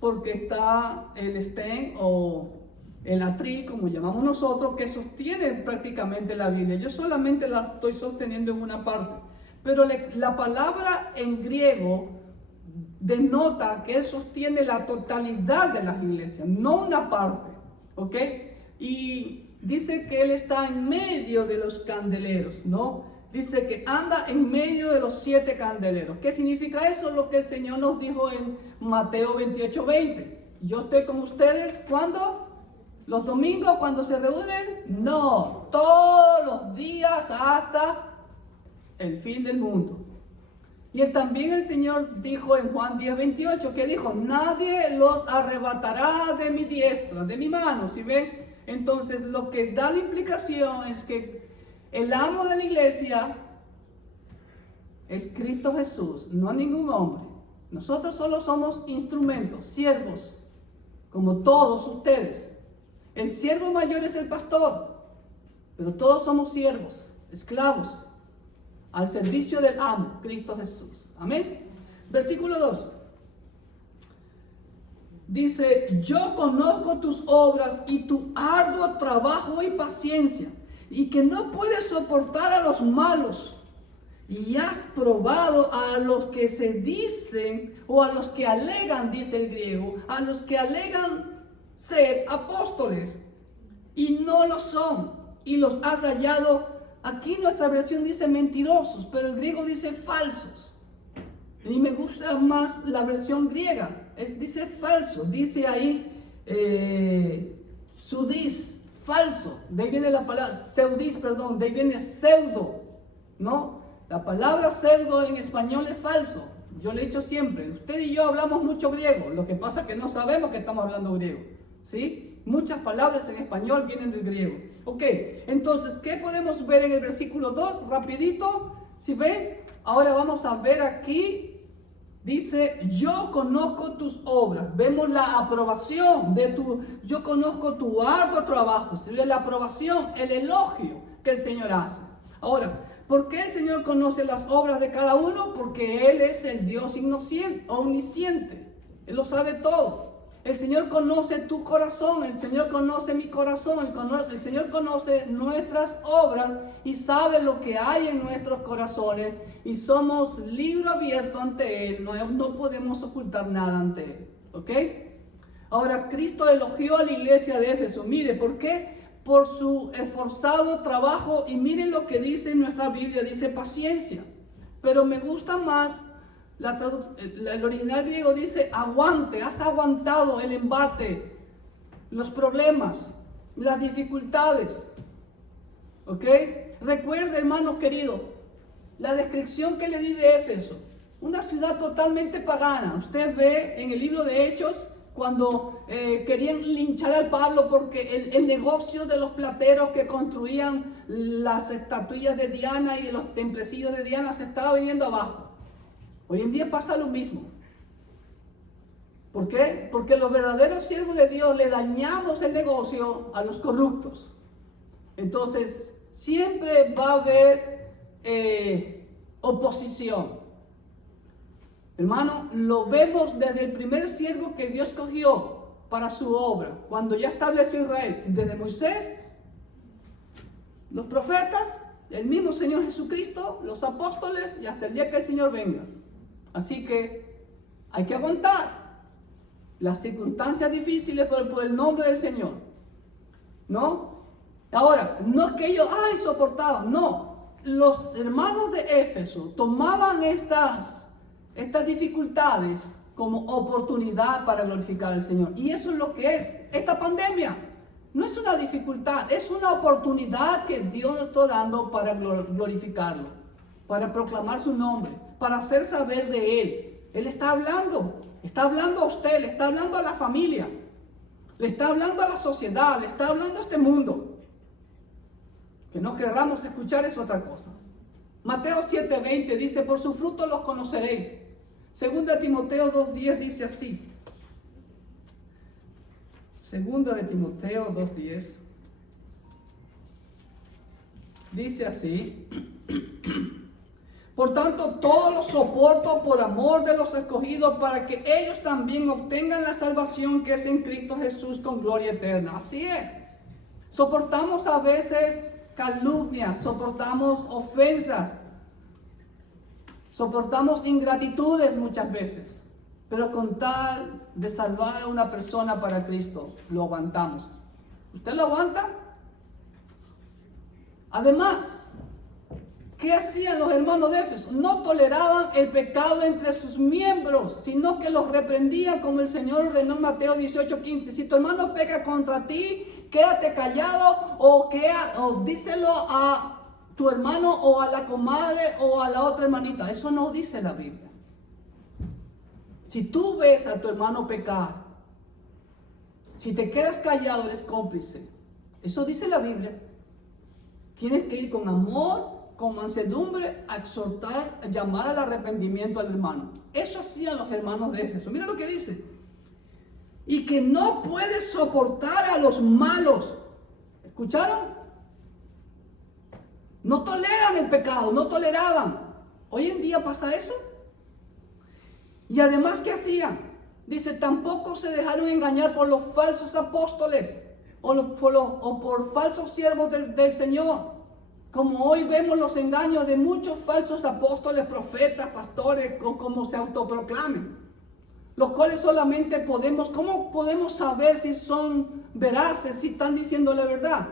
porque está el stand o el atril, como llamamos nosotros, que sostiene prácticamente la Biblia. Yo solamente la estoy sosteniendo en una parte, pero la palabra en griego denota que él sostiene la totalidad de las iglesias, no una parte, ¿ok? Y dice que él está en medio de los candeleros, ¿no? Dice que anda en medio de los 7 candeleros. ¿Qué significa eso? Lo que el Señor nos dijo en Mateo 28:20. Yo estoy con ustedes, ¿cuándo? ¿Los domingos cuando se reúnen? No, todos los días hasta el fin del mundo. Y también el Señor dijo en Juan 10:28, que dijo, nadie los arrebatará de mi diestra, de mi mano, ¿sí ven? Entonces lo que da la implicación es que el amo de la iglesia es Cristo Jesús, no ningún hombre. Nosotros solo somos instrumentos, siervos, como todos ustedes. El siervo mayor es el pastor, pero todos somos siervos, esclavos, al servicio del amo, Cristo Jesús. Amén. Versículo 2. Dice, yo conozco tus obras y tu arduo trabajo y paciencia, y que no puedes soportar a los malos, y has probado a los que se dicen, o a los que alegan, dice el griego, a los que alegan ser apóstoles y no lo son, y los has hallado. Aquí nuestra versión dice mentirosos, pero el griego dice falsos, y me gusta más la versión griega, dice falso, dice ahí pseudis, falso, de ahí viene la palabra pseudis, perdón, de ahí viene pseudo, ¿no? La palabra pseudo en español es falso. Yo le he dicho siempre, usted y yo hablamos mucho griego, lo que pasa es que no sabemos que estamos hablando griego, ¿sí? Muchas palabras en español vienen del griego. Ok, entonces, ¿qué podemos ver en el versículo 2? Rapidito, ¿Sí ven? Ahora vamos a ver aquí. Dice, yo conozco tus obras. Vemos la aprobación de yo conozco tu arduo trabajo. Se ve la aprobación, el elogio que el Señor hace. Ahora, ¿por qué el Señor conoce las obras de cada uno? Porque Él es el Dios omnisciente. Él lo sabe todo. El Señor conoce tu corazón, el Señor conoce mi corazón, el Señor conoce nuestras obras y sabe lo que hay en nuestros corazones y somos libro abierto ante Él, no podemos ocultar nada ante Él, ¿ok? Ahora, Cristo elogió a la iglesia de Éfeso, mire, ¿por qué? Por su esforzado trabajo y miren lo que dice en nuestra Biblia, dice paciencia, pero me gusta más. El original griego dice aguante, has aguantado el embate, los problemas, las dificultades. ¿Ok? Recuerda, hermano querido, la descripción que le di de Éfeso, una ciudad totalmente pagana. Usted ve en el libro de Hechos cuando querían linchar al Pablo porque el negocio de los plateros que construían las estatuillas de Diana y de los templecillos de Diana se estaba viniendo abajo. Hoy en día pasa lo mismo. ¿Por qué? Porque los verdaderos siervos de Dios le dañamos el negocio a los corruptos. Entonces, siempre va a haber oposición. Hermano, lo vemos desde el primer siervo que Dios cogió para su obra, cuando ya estableció Israel, desde Moisés, los profetas, el mismo Señor Jesucristo, los apóstoles y hasta el día que el Señor venga. Así que hay que aguantar las circunstancias difíciles por el nombre del Señor, ¿no? Ahora, no es que ellos, soportaban, no. Los hermanos de Éfeso tomaban estas dificultades como oportunidad para glorificar al Señor. Y eso es lo que es esta pandemia. No es una dificultad, es una oportunidad que Dios nos está dando para glorificarlo, para proclamar su nombre, para hacer saber de Él. Él está hablando a usted, le está hablando a la familia, le está hablando a la sociedad, le está hablando a este mundo. Que no querramos escuchar es otra cosa. Mateo 7:20 dice, por su fruto los conoceréis. Segunda de Timoteo 2:10 dice así. Segunda de Timoteo 2:10 dice así. Por tanto, todo lo soporto por amor de los escogidos, para que ellos también obtengan la salvación que es en Cristo Jesús con gloria eterna. Así es. Soportamos a veces calumnias, soportamos ofensas, soportamos ingratitudes muchas veces, pero con tal de salvar a una persona para Cristo, lo aguantamos. ¿Usted lo aguanta? Además, ¿qué hacían los hermanos de Éfeso? No toleraban el pecado entre sus miembros, sino que los reprendían como el Señor ordenó en Mateo 18:15. Si tu hermano peca contra ti, quédate callado o díselo a tu hermano o a la comadre o a la otra hermanita. Eso no dice la Biblia. Si tú ves a tu hermano pecar, si te quedas callado, eres cómplice. Eso dice la Biblia. Tienes que ir con amor, con mansedumbre, a exhortar, a llamar al arrepentimiento al hermano. Eso hacían los hermanos de Éfeso. Mira lo que dice. Y que no puedes soportar a los malos. ¿Escucharon? No toleran el pecado, no toleraban. Hoy en día pasa eso. Y además, ¿qué hacían? Dice, tampoco se dejaron engañar por los falsos apóstoles o por falsos siervos del Señor. Como hoy vemos los engaños de muchos falsos apóstoles, profetas, pastores, como se autoproclamen. Los cuales solamente ¿cómo podemos saber si son veraces, si están diciendo la verdad?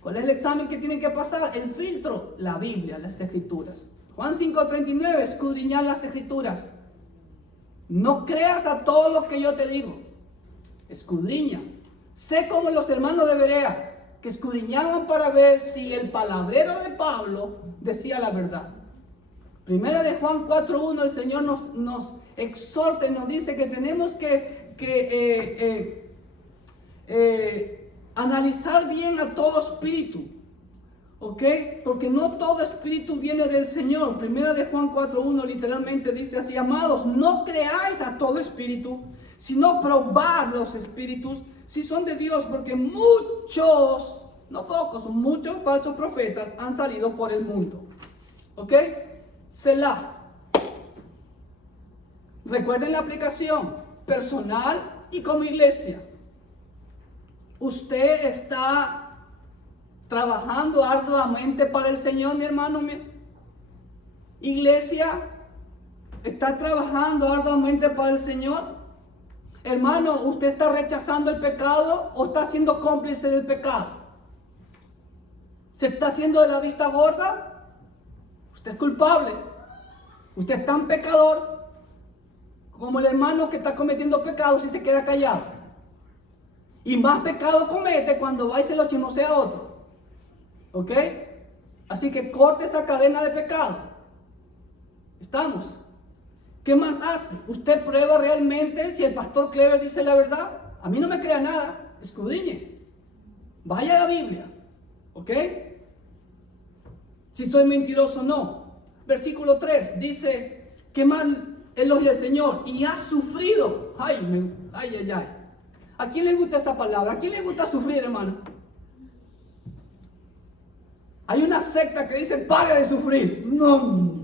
¿Cuál es el examen que tienen que pasar? El filtro, la Biblia, las Escrituras. Juan 5:39, escudriñar las Escrituras. No creas a todo lo que yo te digo. Escudriña. Sé como los hermanos de Berea, que escudriñaban para ver si el palabrero de Pablo decía la verdad. Primera de Juan 4:1, el Señor nos exhorta y nos dice que tenemos que analizar bien a todo espíritu. ¿Ok? Porque no todo espíritu viene del Señor. Primera de Juan 4:1 literalmente dice así: amados, no creáis a todo espíritu, sino probad los espíritus si son de Dios, porque muchos, no pocos, muchos falsos profetas han salido por el mundo. ¿Ok? Selah. Recuerden la aplicación personal y como iglesia. Usted está trabajando arduamente para el Señor, mi hermano. Iglesia, ¿está trabajando arduamente para el Señor? Hermano, ¿usted está rechazando el pecado o está siendo cómplice del pecado? ¿Se está haciendo de la vista gorda? Usted es culpable. Usted es tan pecador como el hermano que está cometiendo pecados y se queda callado. Y más pecado comete cuando va y se lo chismosea a otro. ¿Ok? Así que corte esa cadena de pecado. ¿Estamos? ¿Qué más hace? ¿Usted prueba realmente si el pastor Clever dice la verdad? A mí no me crea nada. Escudriñe. Vaya a la Biblia. ¿Ok? Si soy mentiroso o no. Versículo 3 dice: ¿qué más elogia el Señor? Y has sufrido. Ay. ¿A quién le gusta esa palabra? ¿A quién le gusta sufrir, hermano? Hay una secta que dice: pare de sufrir. No.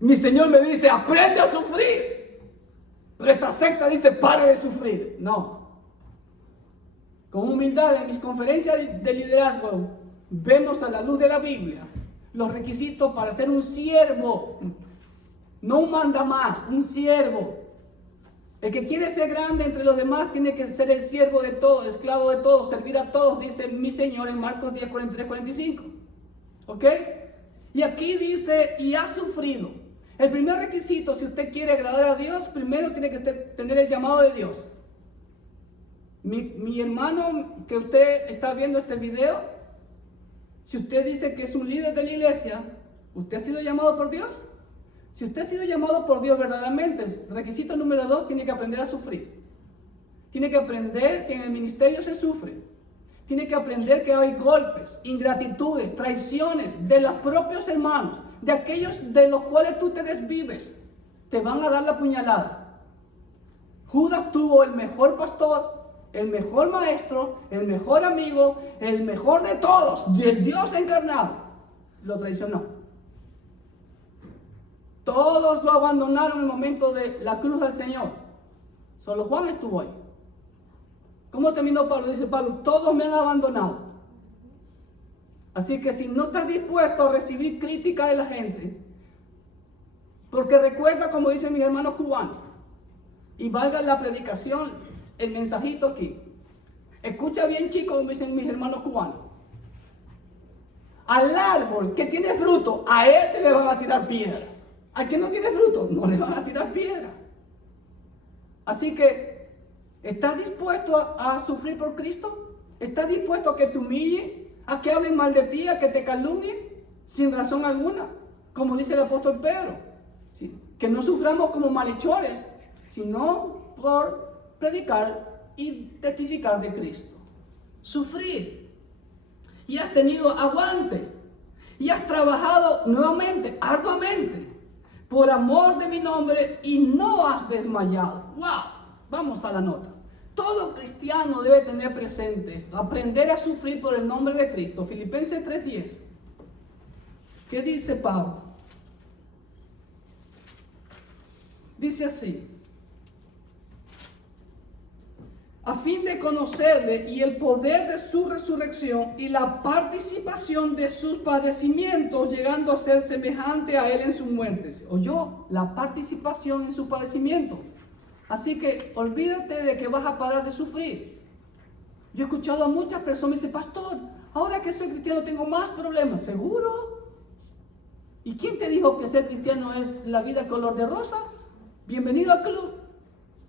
Mi Señor me dice: aprende a sufrir. Pero esta secta dice: pare de sufrir. No. Con humildad en mis conferencias de liderazgo vemos a la luz de la Biblia los requisitos para ser un siervo. No un mandamás, un siervo. El que quiere ser grande entre los demás tiene que ser el siervo de todos, esclavo de todos, servir a todos, dice mi Señor en Marcos 10, 43, 45. ¿Ok? Y aquí dice: y ha sufrido. El primer requisito, si usted quiere agradar a Dios, primero tiene que tener el llamado de Dios. Mi hermano que usted está viendo este video, si usted dice que es un líder de la iglesia, ¿usted ha sido llamado por Dios? Si usted ha sido llamado por Dios verdaderamente, requisito número 2, tiene que aprender a sufrir. Tiene que aprender que en el ministerio se sufre. Tiene que aprender que hay golpes, ingratitudes, traiciones de los propios hermanos, de aquellos de los cuales tú te desvives. Te van a dar la puñalada. Judas tuvo el mejor pastor, el mejor maestro, el mejor amigo, el mejor de todos, y el Dios encarnado. Lo traicionó. Todos lo abandonaron en el momento de la cruz del Señor. Solo Juan estuvo ahí. ¿Cómo terminó Pablo? Dice Pablo: todos me han abandonado. Así que si no estás dispuesto a recibir crítica de la gente, porque recuerda, como dicen mis hermanos cubanos, y valga la predicación, el mensajito aquí. Escucha bien, chicos, como dicen mis hermanos cubanos. Al árbol que tiene fruto, a ese le van a tirar piedras. Al que no tiene fruto, no le van a tirar piedra. Así que, ¿estás dispuesto a sufrir por Cristo? ¿Estás dispuesto a que te humillen? ¿A que hablen mal de ti? ¿A que te calumnien? Sin razón alguna. Como dice el apóstol Pedro. ¿Sí? Que no suframos como malhechores, sino por predicar y testificar de Cristo. Sufrir. Y has tenido aguante. Y has trabajado nuevamente, arduamente, por amor de mi nombre, y no has desmayado. ¡Wow! Vamos a la nota. Todo cristiano debe tener presente esto. Aprender a sufrir por el nombre de Cristo. Filipenses 3:10. ¿Qué dice Pablo? Dice así: a fin de conocerle y el poder de su resurrección y la participación de sus padecimientos, llegando a ser semejante a él en sus muertes. ¿Oyó? La participación en su padecimiento. Así que olvídate de que vas a parar de sufrir. Yo he escuchado a muchas personas que dicen: pastor, ahora que soy cristiano tengo más problemas. ¿Seguro? ¿Y quién te dijo que ser cristiano es la vida color de rosa? Bienvenido al club.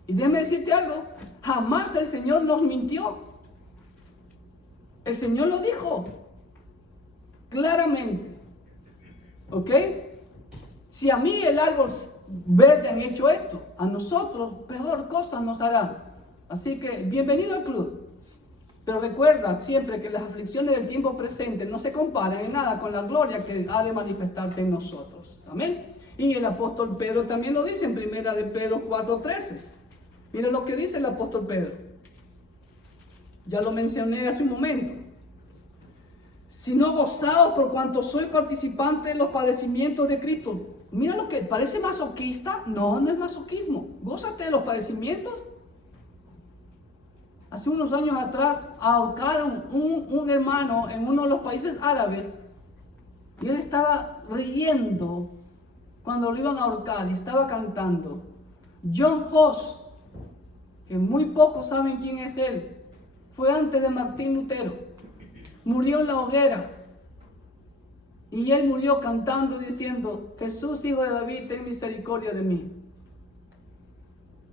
Y déjame decirte algo: jamás el Señor nos mintió. El Señor lo dijo claramente. ¿Ok? Si a mí el árbol verde me ha hecho esto, a nosotros peor cosa nos hará. Así que bienvenido al club. Pero recuerda siempre que las aflicciones del tiempo presente no se comparan en nada con la gloria que ha de manifestarse en nosotros. Amén. Y el apóstol Pedro también lo dice en primera de Pedro 4:13. Miren lo que dice el apóstol Pedro. Ya lo mencioné hace un momento. Sino gozaos por cuanto soy participante de los padecimientos de Cristo. Mira lo que parece masoquista. No, no es masoquismo. Gózate de los padecimientos. Hace unos años atrás ahorcaron un hermano en uno de los países árabes y él estaba riendo cuando lo iban a ahorcar y estaba cantando. John Huss, que muy pocos saben quién es él, fue antes de Martín Lutero, murió en la hoguera y él murió cantando y diciendo: Jesús, hijo de David, ten misericordia de mí.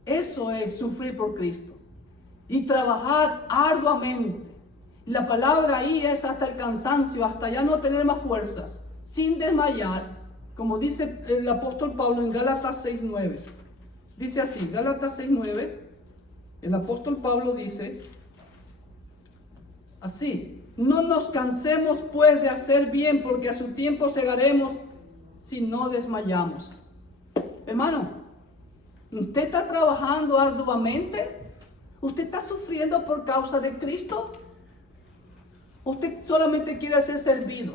Eso es sufrir por Cristo y trabajar arduamente. La palabra ahí es hasta el cansancio, hasta ya no tener más fuerzas, sin desmayar, como dice el apóstol Pablo en Gálatas 6:9. Dice así, Gálatas 6:9, el apóstol Pablo dice así: no nos cansemos pues de hacer bien, porque a su tiempo segaremos si no desmayamos. Hermano, ¿usted está trabajando arduamente? ¿Usted está sufriendo por causa de Cristo? ¿Usted solamente quiere ser servido?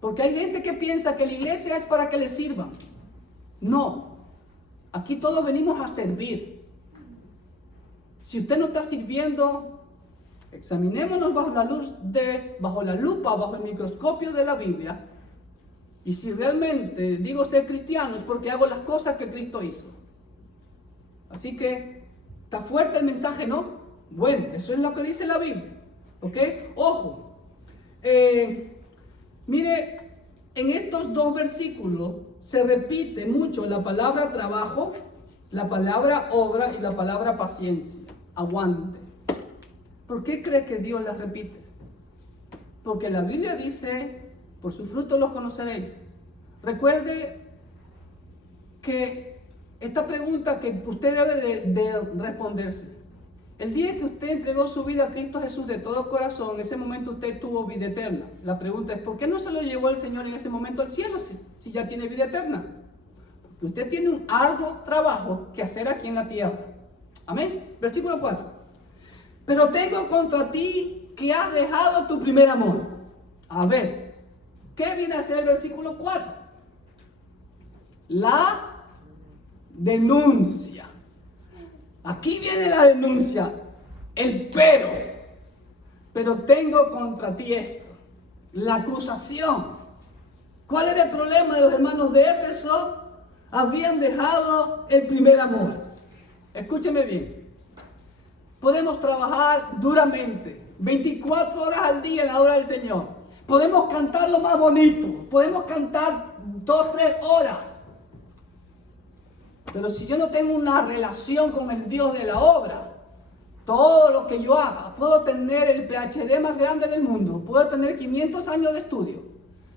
Porque hay gente que piensa que la iglesia es para que le sirvan. No, aquí todos venimos a servir. Si usted no está sirviendo, examinémonos bajo la lupa, bajo el microscopio de la Biblia. Y si realmente digo ser cristiano es porque hago las cosas que Cristo hizo. Así que está fuerte el mensaje, ¿no? Bueno, eso es lo que dice la Biblia. ¿Ok? Ojo. Mire, en estos dos versículos se repite mucho la palabra trabajo, la palabra obra y la palabra paciencia. Aguante. ¿Por qué cree que Dios las repite? Porque la Biblia dice: por sus frutos los conoceréis. Recuerde que esta pregunta que usted debe de responderse. El día que usted entregó su vida a Cristo Jesús de todo corazón, en ese momento usted tuvo vida eterna. La pregunta es: ¿por qué no se lo llevó el Señor en ese momento al cielo si ya tiene vida eterna? Porque usted tiene un arduo trabajo que hacer aquí en la tierra. Amén. Versículo 4. Pero tengo contra ti que has dejado tu primer amor. A ver, ¿qué viene a ser el versículo 4? La denuncia. Aquí viene la denuncia, el pero tengo contra ti esto, la acusación. ¿Cuál era el problema de los hermanos de Éfeso? Habían dejado el primer amor. Escúcheme bien, podemos trabajar duramente, 24 horas al día en la obra del Señor. Podemos cantar lo más bonito, podemos cantar 2, 3 horas. Pero si yo no tengo una relación con el Dios de la obra, todo lo que yo haga, puedo tener el PhD más grande del mundo, puedo tener 500 años de estudio,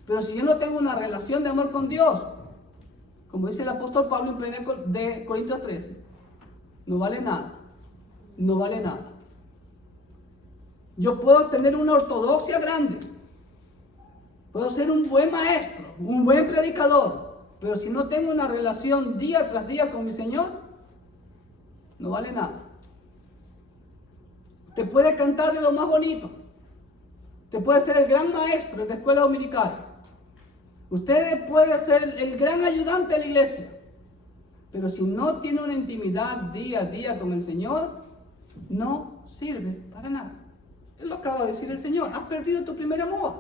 pero si yo no tengo una relación de amor con Dios, como dice el apóstol Pablo en 1 de Corintios 13, no vale nada, no vale nada. Yo puedo tener una ortodoxia grande, puedo ser un buen maestro, un buen predicador, pero si no tengo una relación día tras día con mi Señor, no vale nada. Usted puede cantar de lo más bonito. Usted puede ser el gran maestro de la escuela dominical. Usted puede ser el gran ayudante de la iglesia. Pero si no tiene una intimidad día a día con el Señor, no sirve para nada. Él lo acaba de decir el Señor. Has perdido tu primer amor.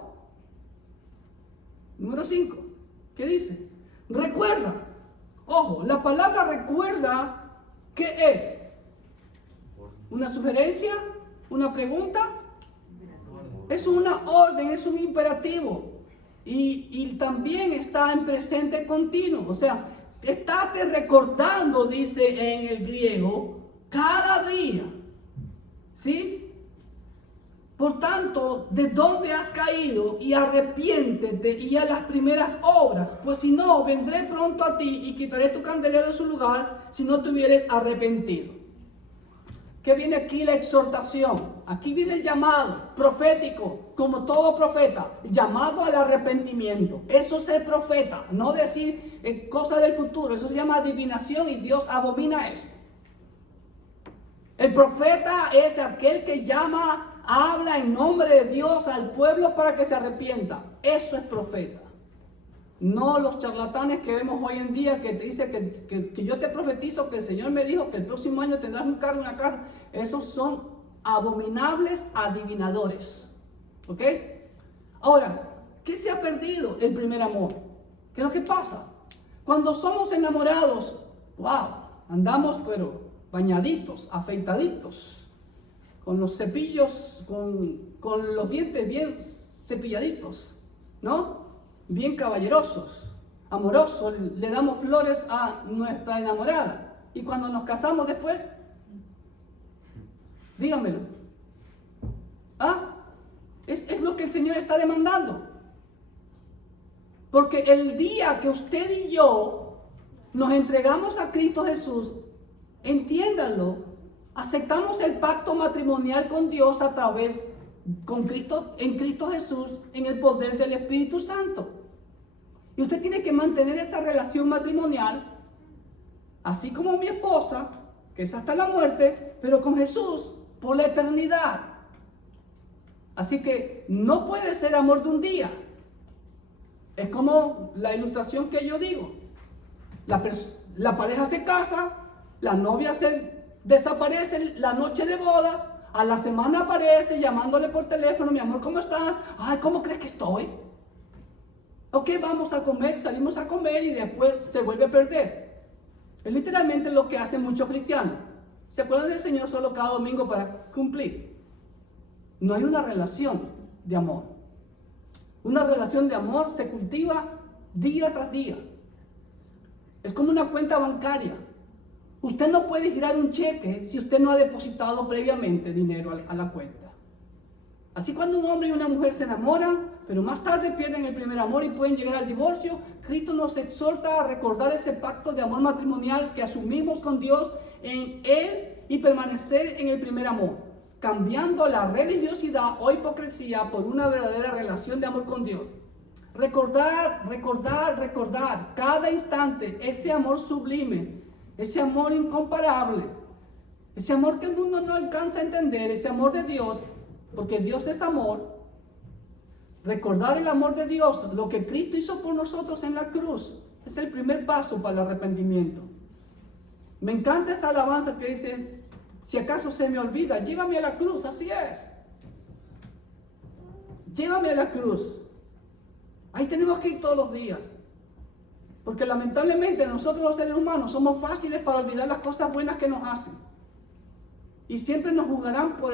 Número 5. ¿Qué dice? Recuerda. Ojo, la palabra recuerda, ¿qué es? ¿Una sugerencia? ¿Una pregunta? Es una orden, es un imperativo. Y también está en presente continuo. O sea, estate recordando, dice en el griego, cada día. ¿Sí? Por tanto, ¿de dónde has caído? Y arrepiéntete y a las primeras obras. Pues si no, vendré pronto a ti y quitaré tu candelero de su lugar si no te hubieres arrepentido. ¿Qué ¿Qué viene aquí? La exhortación. Aquí viene el llamado profético, como todo profeta, llamado al arrepentimiento. Eso es ser profeta, no decir cosas del futuro. Eso se llama adivinación y Dios abomina eso. El profeta es aquel que llama, habla en nombre de Dios al pueblo para que se arrepienta. Eso es profeta. No los charlatanes que vemos hoy en día que te dicen que yo te profetizo que el Señor me dijo que el próximo año tendrás un carro, una casa. Esos son abominables adivinadores. ¿Ok? Ahora, ¿qué se ha perdido? El primer amor. ¿Qué es lo que pasa? Cuando somos enamorados, wow, andamos pero bañaditos, afeitaditos, con los cepillos, con los dientes bien cepilladitos, ¿no? Bien caballerosos, amorosos, le damos flores a nuestra enamorada. Y cuando nos casamos después, dígamelo. ¿Ah? Es lo que el Señor está demandando. Porque el día que usted y yo nos entregamos a Cristo Jesús, entiéndanlo, aceptamos el pacto matrimonial con Dios a través, en Cristo Jesús, en el poder del Espíritu Santo. Y usted tiene que mantener esa relación matrimonial, así como mi esposa, que es hasta la muerte, pero con Jesús por la eternidad. Así que no puede ser amor de un día. Es como la ilustración que yo digo. La pareja se casa, la novia se desaparece la noche de bodas, a la semana aparece llamándole por teléfono, mi amor, ¿cómo estás? Ay, ¿cómo crees que estoy? Ok, vamos a comer, salimos a comer y después se vuelve a perder. Es literalmente lo que hacen muchos cristianos. Se acuerdan del Señor solo cada domingo para cumplir. No hay una relación de amor. Una relación de amor se cultiva día tras día. Es como una cuenta bancaria. Usted no puede girar un cheque si usted no ha depositado previamente dinero a la cuenta. Así cuando un hombre y una mujer se enamoran, pero más tarde pierden el primer amor y pueden llegar al divorcio, Cristo nos exhorta a recordar ese pacto de amor matrimonial que asumimos con Dios en Él y permanecer en el primer amor, cambiando la religiosidad o hipocresía por una verdadera relación de amor con Dios. Recordar cada instante ese amor sublime, ese amor incomparable, ese amor que el mundo no alcanza a entender, ese amor de Dios, porque Dios es amor. Recordar el amor de Dios, lo que Cristo hizo por nosotros en la cruz, es el primer paso para el arrepentimiento. Me encanta esa alabanza que dice, si acaso se me olvida, llévame a la cruz, así es. Llévame a la cruz. Ahí tenemos que ir todos los días. Porque lamentablemente nosotros los seres humanos somos fáciles para olvidar las cosas buenas que nos hacen. Y siempre nos juzgarán por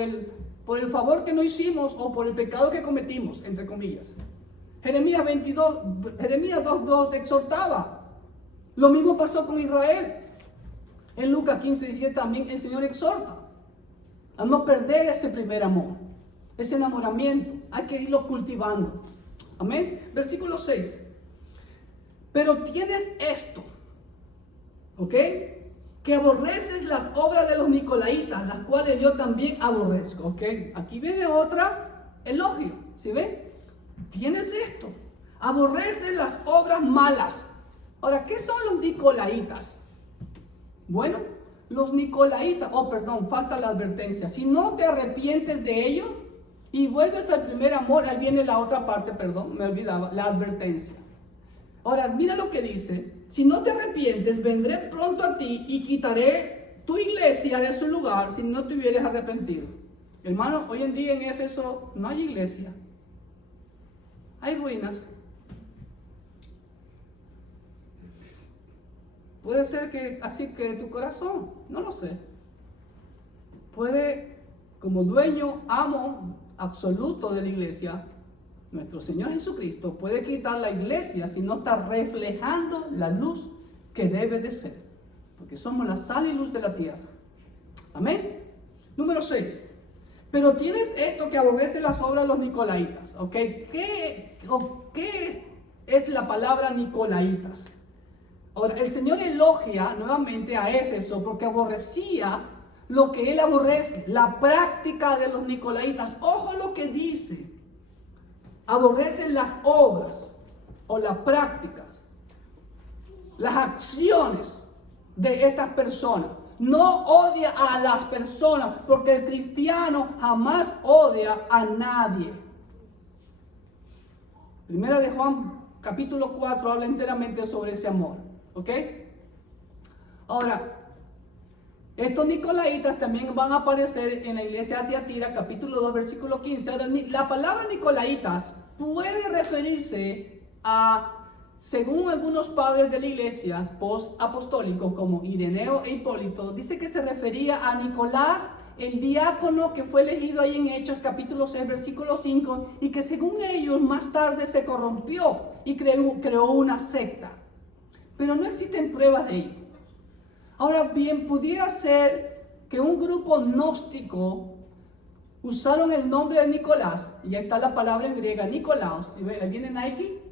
el favor que no hicimos o por el pecado que cometimos, entre comillas. Jeremías 2:2 exhortaba. Lo mismo pasó con Israel. En Lucas 15:17 también el Señor exhorta a no perder ese primer amor, ese enamoramiento. Hay que irlo cultivando. Amén. Versículo 6. Pero tienes esto, ¿ok? Que aborreces las obras de los nicolaítas, las cuales yo también aborrezco, ¿ok? Aquí viene otra elogio, ¿sí ven? Tienes esto, aborreces las obras malas. Ahora, ¿qué son los nicolaítas? Bueno, los nicolaítas, falta la advertencia. Si no te arrepientes de ello y vuelves al primer amor, ahí viene la otra parte, me olvidaba, la advertencia. Ahora, mira lo que dice. Si no te arrepientes, vendré pronto a ti y quitaré tu iglesia de su lugar si no te hubieras arrepentido. Hermanos, hoy en día en Éfeso no hay iglesia. Hay ruinas. Puede ser que así que tu corazón, no lo sé. Puede, como dueño, amo absoluto de la iglesia, nuestro Señor Jesucristo puede quitar la iglesia si no está reflejando la luz que debe de ser. Porque somos la sal y luz de la tierra. Amén. Número 6. Pero tienes esto que aborrece las obras de los nicolaítas. ¿Ok? ¿Qué es la palabra nicolaítas? Ahora, el Señor elogia nuevamente a Éfeso porque aborrecía lo que él aborrece, la práctica de los nicolaitas. Ojo lo que dice. Aborrecen las obras o las prácticas, las acciones de estas personas. No odia a las personas, porque el cristiano jamás odia a nadie. Primera de Juan, capítulo 4, habla enteramente sobre ese amor. ¿Ok? Ahora, estos nicolaitas también van a aparecer en la iglesia de Tiatira, capítulo 2, versículo 15. Ahora, la palabra nicolaitas puede referirse a, según algunos padres de la iglesia post-apostólicos como Ireneo e Hipólito, dice que se refería a Nicolás, el diácono que fue elegido ahí en Hechos capítulo 6, versículo 5, y que según ellos más tarde se corrompió y creó una secta. Pero no existen pruebas de ello. Ahora bien, pudiera ser que un grupo gnóstico usaron el nombre de Nicolás, y ahí está la palabra en griega, Nikolaos, y ahí viene Nike,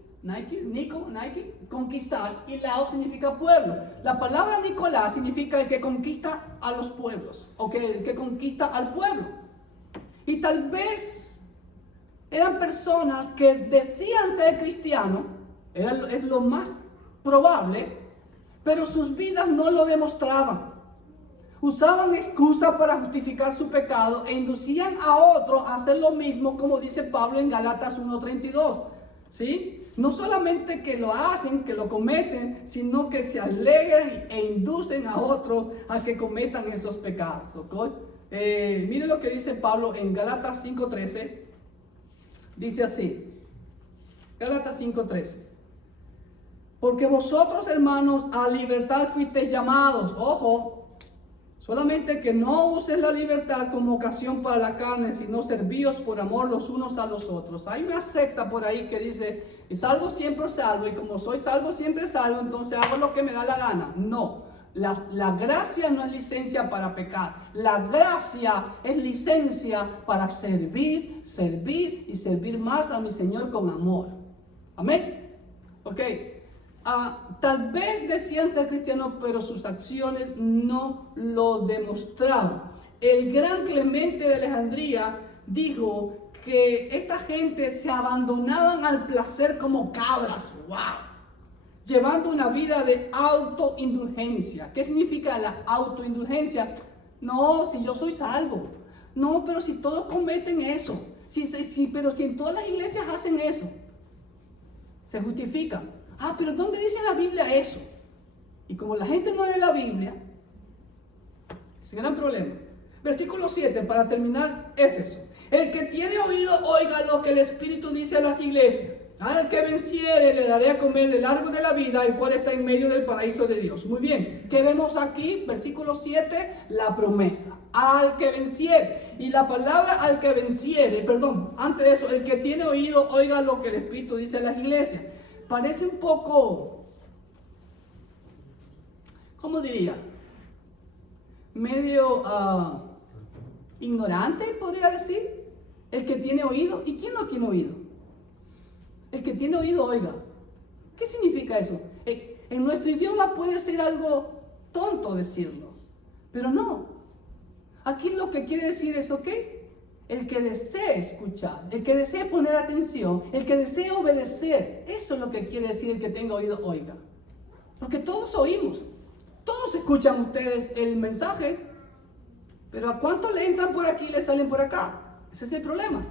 conquistar, y Laos significa pueblo. La palabra Nicolás significa el que conquista a los pueblos, o el que conquista al pueblo. Y tal vez eran personas que decían ser cristianos, es lo más probable, pero sus vidas no lo demostraban. Usaban excusas para justificar su pecado e inducían a otros a hacer lo mismo, como dice Pablo en Gálatas 1:32. ¿Sí? No solamente que lo hacen, que lo cometen, sino que se alegran e inducen a otros a que cometan esos pecados. ¿Okay? Miren lo que dice Pablo en Gálatas 5:13. Dice así, Gálatas 5:13. Porque vosotros, hermanos, a libertad fuisteis llamados. Ojo, solamente que no uses la libertad como ocasión para la carne, sino servíos por amor los unos a los otros. Hay una secta por ahí que dice, y salvo siempre salvo, y como soy salvo siempre salvo, entonces hago lo que me da la gana. No, la gracia no es licencia para pecar. La gracia es licencia para servir y servir más a mi Señor con amor. Amén. Ok. Tal vez decían ser cristianos, pero sus acciones no lo demostraban. El gran Clemente de Alejandría dijo que esta gente se abandonaban al placer como cabras. ¡Wow! Llevando una vida de autoindulgencia. ¿Qué significa la autoindulgencia? No, si yo soy salvo. No, pero si todos cometen eso. Pero si en todas las iglesias hacen eso, se justifica. Pero ¿dónde dice la Biblia eso? Y como la gente no lee la Biblia, es un gran problema. Versículo 7, para terminar, Éfeso. El que tiene oído, oiga lo que el Espíritu dice a las iglesias. Al que venciere, le daré a comer del árbol de la vida, el cual está en medio del paraíso de Dios. Muy bien, ¿qué vemos aquí? Versículo 7, la promesa. Al que venciere. Y la palabra al que venciere, antes de eso, el que tiene oído, oiga lo que el Espíritu dice a las iglesias. Parece un poco, ¿cómo diría? Medio ignorante, podría decir. El que tiene oído. ¿Y quién no tiene oído? El que tiene oído, oiga. ¿Qué significa eso? En nuestro idioma puede ser algo tonto decirlo, pero no. Aquí lo que quiere decir es, ¿ok? El que desee escuchar, el que desee poner atención, el que desee obedecer. Eso es lo que quiere decir el que tenga oído, oiga. Porque todos oímos, todos escuchan ustedes el mensaje, pero ¿a cuántos le entran por aquí y le salen por acá? Ese es el problema.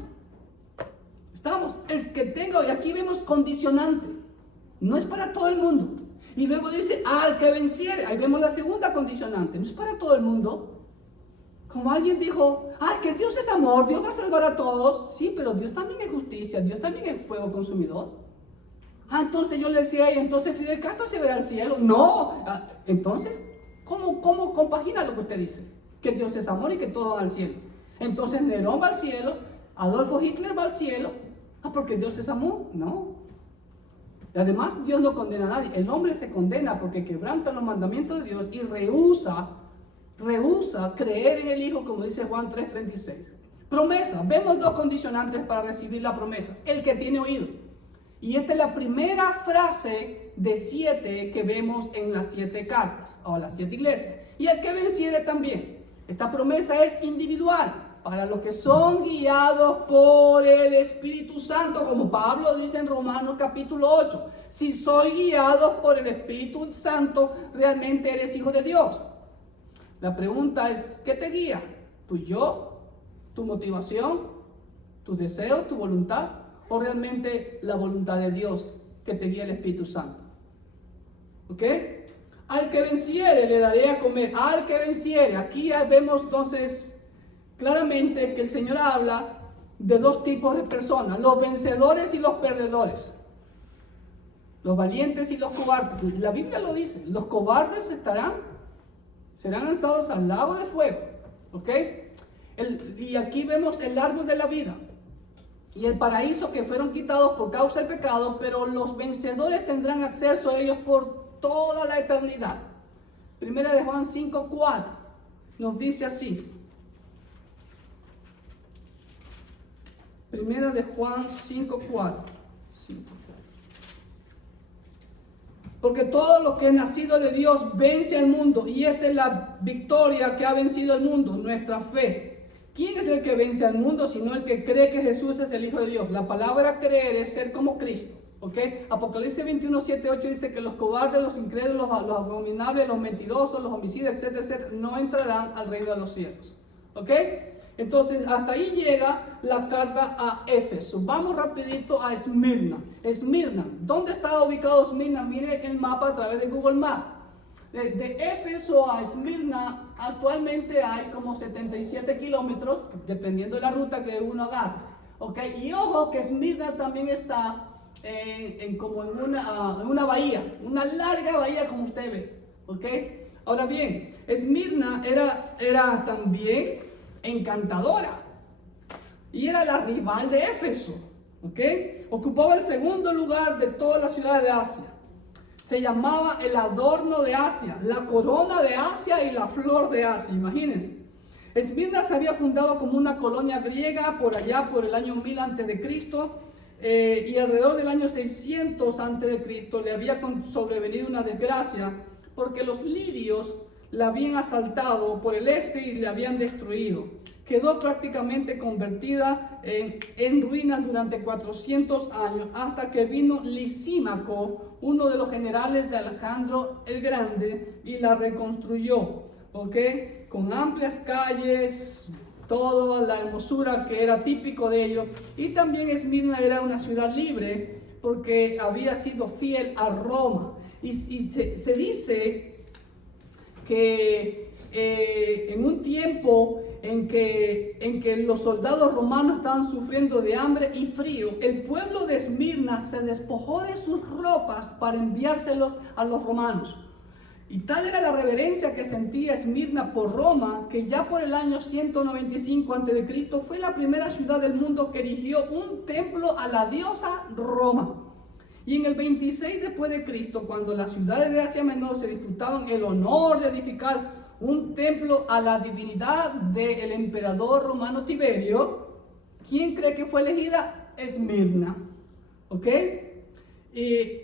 Estamos, el que tenga, y aquí vemos condicionante, no es para todo el mundo. Y luego dice, al que venciere, ahí vemos la segunda condicionante, no es para todo el mundo. Como alguien dijo, que Dios es amor, Dios va a salvar a todos. Sí, pero Dios también es justicia, Dios también es fuego consumidor. Entonces yo le decía, entonces Fidel Castro se verá al cielo. No, entonces, ¿cómo compagina lo que usted dice? Que Dios es amor y que todos van al cielo. Entonces Nerón va al cielo, Adolfo Hitler va al cielo. Porque Dios es amor. No. Y además Dios no condena a nadie. El hombre se condena porque quebranta los mandamientos de Dios y rehúsa creer en el Hijo, como dice Juan 3:36. Promesa. Vemos dos condicionantes para recibir la promesa. El que tiene oído. Y esta es la primera frase de 7 que vemos en las 7 cartas, o las 7 iglesias. Y el que venciere también. Esta promesa es individual para los que son guiados por el Espíritu Santo, como Pablo dice en Romanos capítulo 8. Si soy guiado por el Espíritu Santo, realmente eres hijo de Dios. La pregunta es, ¿qué te guía? ¿Tu yo? ¿Tu motivación? ¿Tu deseo? ¿Tu voluntad? ¿O realmente la voluntad de Dios que te guía el Espíritu Santo? ¿Ok? Al que venciere le daré a comer. Al que venciere. Aquí vemos entonces claramente que el Señor habla de dos tipos de personas: los vencedores y los perdedores, los valientes y los cobardes. La Biblia lo dice: los cobardes serán lanzados al lago de fuego. ¿Ok? Y aquí vemos el árbol de la vida y el paraíso que fueron quitados por causa del pecado, pero los vencedores tendrán acceso a ellos por toda la eternidad. Primera de Juan 5:4 nos dice así. Primera de Juan 5:4. Porque todo lo que es nacido de Dios vence al mundo, y esta es la victoria que ha vencido al mundo, nuestra fe. ¿Quién es el que vence al mundo sino el que cree que Jesús es el Hijo de Dios? La palabra creer es ser como Cristo. ¿Ok? Apocalipsis 21:7-8 dice que los cobardes, los incrédulos, los abominables, los mentirosos, los homicidas, etcétera, etcétera, no entrarán al reino de los cielos. ¿Ok? Entonces, hasta ahí llega la carta a Éfeso. Vamos rapidito a Esmirna. Esmirna, ¿dónde está ubicado Esmirna? Mire el mapa a través de Google Maps. De Éfeso a Esmirna actualmente hay como 77 kilómetros, dependiendo de la ruta que uno agarre. ¿Ok? Y ojo que Esmirna también está como en una bahía, una larga bahía como usted ve. ¿Ok? Ahora bien, Esmirna era también encantadora y era la rival de Éfeso. ¿Ok? Ocupaba el segundo lugar de todas las ciudades de Asia. Se llamaba el adorno de Asia, la corona de Asia y la flor de Asia. Imagínense. Esmirna se había fundado como una colonia griega por allá por el año 1000 a.C. Y alrededor del año 600 a.C. le había sobrevenido una desgracia porque los lidios la habían asaltado por el este y le habían destruido. Quedó prácticamente convertida en ruinas durante 400 años, hasta que vino Lisímaco, uno de los generales de Alejandro el Grande, y la reconstruyó, ¿ok? Con amplias calles, toda la hermosura que era típico de ellos. Y también Esmirna era una ciudad libre porque había sido fiel a Roma. Y se dice que en un tiempo en que los soldados romanos estaban sufriendo de hambre y frío, el pueblo de Esmirna se despojó de sus ropas para enviárselos a los romanos. Y tal era la reverencia que sentía Esmirna por Roma, que ya por el año 195 a.C. fue la primera ciudad del mundo que erigió un templo a la diosa Roma. Y en el 26 después de Cristo, cuando las ciudades de Asia Menor se disputaban el honor de edificar un templo a la divinidad del emperador romano Tiberio, ¿quién cree que fue elegida? Esmirna. ¿Ok?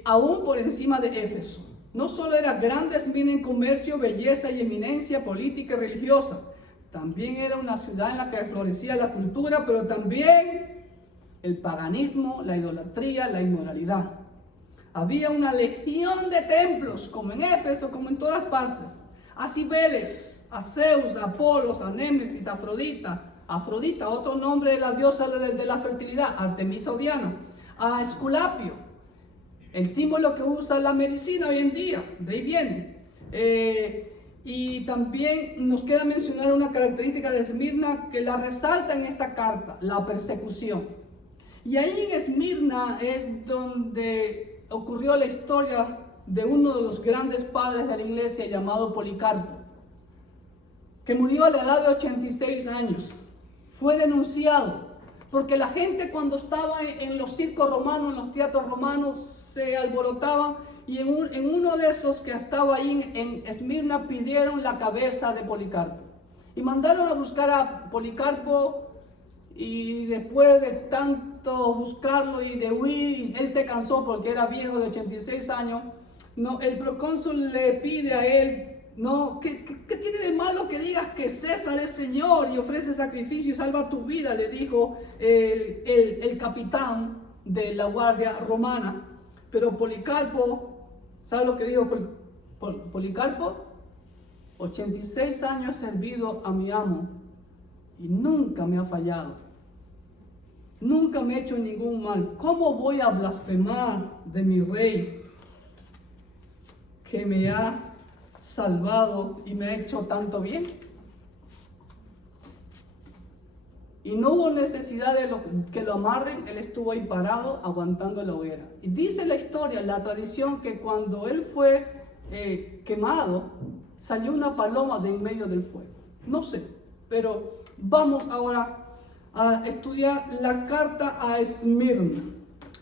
Aún por encima de Éfeso. No solo era grande Esmirna en comercio, belleza y eminencia política y religiosa, también era una ciudad en la que florecía la cultura, pero también el paganismo, la idolatría, la inmoralidad. Había una legión de templos, como en Éfeso, como en todas partes. A Cibeles, a Zeus, a Apolos, a Némesis, a Afrodita, otro nombre de la diosa de la fertilidad, Artemisa o Diana, a Esculapio, el símbolo que usa la medicina hoy en día, de ahí viene. Y también nos queda mencionar una característica de Esmirna que la resalta en esta carta: la persecución. Y ahí en Esmirna es donde ocurrió la historia de uno de los grandes padres de la iglesia llamado Policarpo, que murió a la edad de 86 años. Fue denunciado porque la gente, cuando estaba en los circos romanos, en los teatros romanos, se alborotaba, y en uno de esos que estaba ahí en Esmirna pidieron la cabeza de Policarpo y mandaron a buscar a Policarpo. Y después de tanto buscarlo y de huir, él se cansó porque era viejo de 86 años. El procónsul le pide a él No, ¿qué tiene de malo que digas que César es Señor y ofrece sacrificio y salva tu vida? Le dijo el capitán de la guardia romana. Pero Policarpo, ¿sabe lo que dijo Policarpo? 86 años he servido a mi amo y nunca me ha fallado. Nunca me he hecho ningún mal. ¿Cómo voy a blasfemar de mi rey que me ha salvado y me ha hecho tanto bien? Y no hubo necesidad de que lo amarren, él estuvo ahí parado aguantando la hoguera. Y dice la historia, la tradición, que cuando él fue quemado, salió una paloma de en medio del fuego. No sé, pero vamos ahora a estudiar la carta a Esmirna.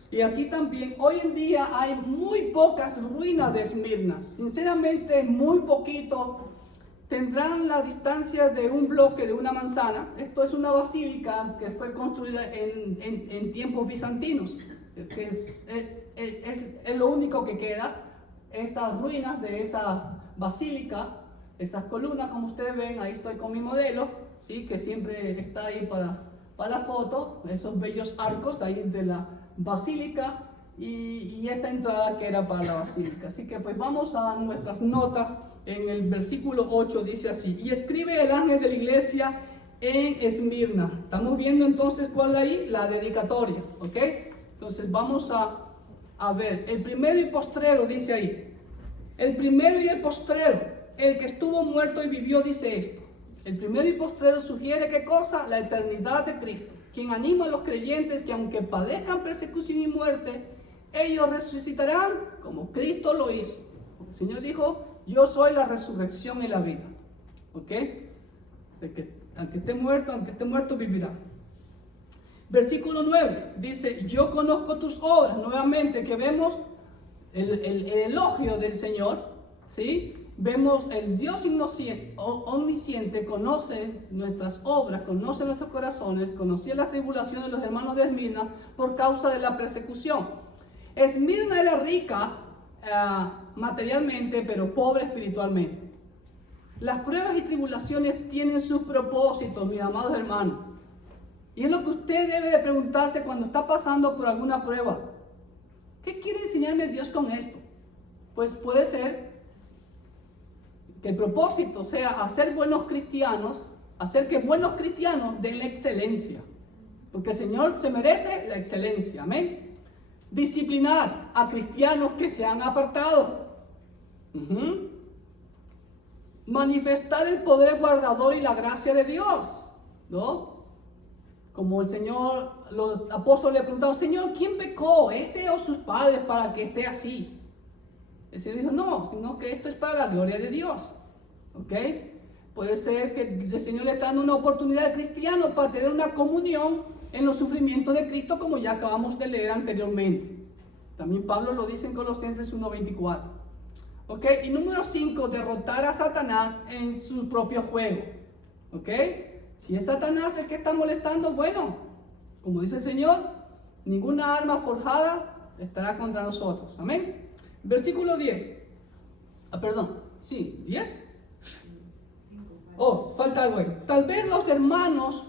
Y aquí también, hoy en día hay muy pocas ruinas de Esmirna, sinceramente muy poquito. Tendrán la distancia de un bloque de una manzana. Esto es una basílica que fue construida en tiempos bizantinos, que es lo único que queda. Estas ruinas de esa basílica, esas columnas, como ustedes ven, ahí estoy con mi modelo, ¿sí? Que siempre está ahí para la foto, esos bellos arcos ahí de la basílica y esta entrada que era para la basílica. Así que pues vamos a nuestras notas. En el versículo 8 dice así: y escribe el ángel de la iglesia en Esmirna. Estamos viendo entonces cuál es ahí, la dedicatoria, ¿ok? Entonces vamos a ver, el primero y postrero dice ahí, el primero y el postrero, el que estuvo muerto y vivió, dice esto. El primero y postrero sugiere ¿qué cosa? La eternidad de Cristo, quien anima a los creyentes que aunque padezcan persecución y muerte, ellos resucitarán como Cristo lo hizo. El Señor dijo: yo soy la resurrección y la vida. ¿Ok? Aunque esté muerto, vivirá. Versículo 9 dice: yo conozco tus obras. Nuevamente que vemos el elogio del Señor, ¿sí? Vemos el Dios omnisciente conoce nuestras obras, conoce nuestros corazones, conocía las tribulaciones de los hermanos de Esmirna por causa de la persecución. Esmirna era rica materialmente, pero pobre espiritualmente. Las pruebas y tribulaciones tienen sus propósitos, mis amados hermanos. Y es lo que usted debe de preguntarse cuando está pasando por alguna prueba. ¿Qué quiere enseñarme Dios con esto? Pues puede ser que el propósito sea hacer buenos cristianos, hacer que buenos cristianos den la excelencia. Porque el Señor se merece la excelencia, amén. Disciplinar a cristianos que se han apartado. Manifestar el poder guardador y la gracia de Dios, ¿no? Como el Señor, los apóstoles le preguntaron: Señor, ¿quién pecó, este o sus padres, para que esté así? El Señor dijo: no, sino que esto es para la gloria de Dios. ¿Ok? Puede ser que el Señor le está dando una oportunidad al cristiano para tener una comunión en los sufrimientos de Cristo, como ya acabamos de leer anteriormente. También Pablo lo dice en Colosenses 1:24. ¿Ok? Y número 5, derrotar a Satanás en su propio juego. ¿Ok? Si es Satanás el que está molestando, bueno, como dice el Señor, ninguna arma forjada estará contra nosotros. Amén. Versículo 10. Perdón, sí, 10. Oh, falta algo ahí. Tal vez los hermanos,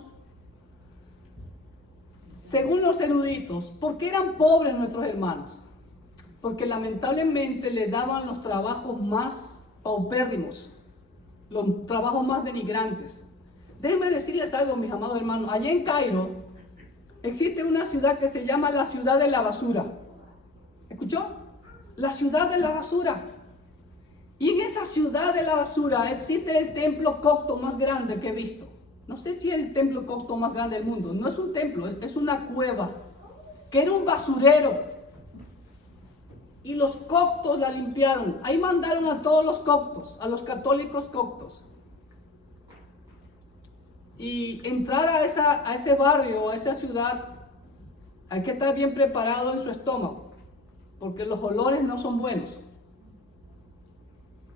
según los eruditos, ¿por qué eran pobres nuestros hermanos? Porque lamentablemente le daban los trabajos más paupérrimos, los trabajos más denigrantes. Déjenme decirles algo, mis amados hermanos. Allá en Cairo existe una ciudad que se llama la ciudad de la basura. ¿Escuchó? La ciudad de la basura. Y en esa ciudad de la basura existe el templo copto más grande que he visto. No sé si es el templo copto más grande del mundo. No es un templo, es una cueva, que era un basurero. Y los coptos la limpiaron. Ahí mandaron a todos los coptos, a los católicos coptos. Y entrar a ese barrio, a esa ciudad, hay que estar bien preparado en su estómago, porque los olores no son buenos.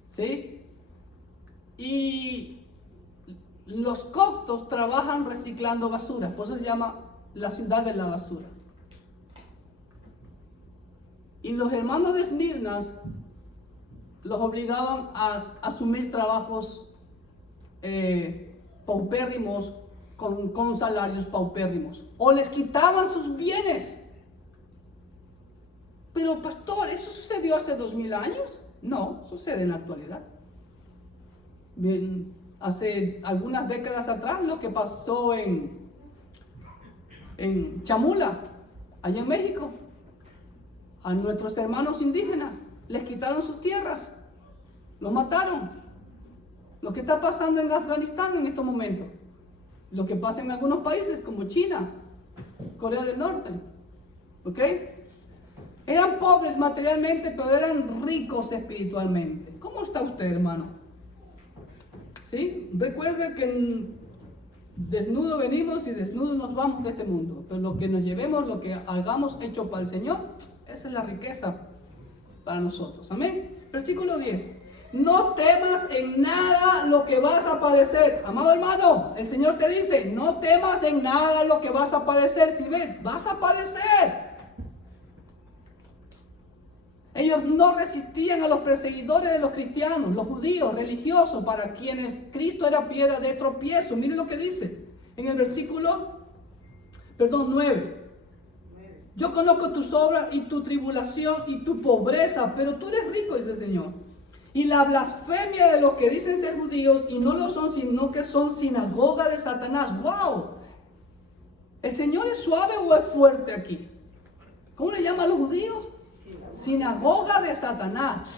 ¿Sí? Y los coptos trabajan reciclando basura, por eso se llama la ciudad de la basura. Y los hermanos de Esmirna los obligaban a asumir trabajos paupérrimos, con salarios paupérrimos, o les quitaban sus bienes. Pero pastor, ¿eso sucedió hace 2000 años? No, sucede en la actualidad. Bien, hace algunas décadas atrás, lo que pasó en Chamula, allá en México, a nuestros hermanos indígenas les quitaron sus tierras, los mataron. Lo que está pasando en Afganistán en estos momentos, lo que pasa en algunos países como China, Corea del Norte, ¿ok? Eran pobres materialmente, pero eran ricos espiritualmente. ¿Cómo está usted, hermano? ¿Sí? Recuerde que desnudo venimos y desnudo nos vamos de este mundo, pero lo que nos llevemos, lo que hagamos hecho para el Señor, esa es la riqueza para nosotros. Amén. Versículo 10. No temas en nada lo que vas a padecer. Amado hermano, el Señor te dice, no temas en nada lo que vas a padecer. Si ves, vas a padecer. Ellos no resistían a los perseguidores de los cristianos, los judíos religiosos, para quienes Cristo era piedra de tropiezo. Miren lo que dice en el versículo 9. Yo conozco tus obras y tu tribulación y tu pobreza, pero tú eres rico, dice el Señor. Y la blasfemia de los que dicen ser judíos y no lo son, sino que son sinagoga de Satanás. ¡Wow! ¿El Señor es suave o es fuerte aquí? ¿Cómo le llaman a los judíos? Sinagoga de Satanás.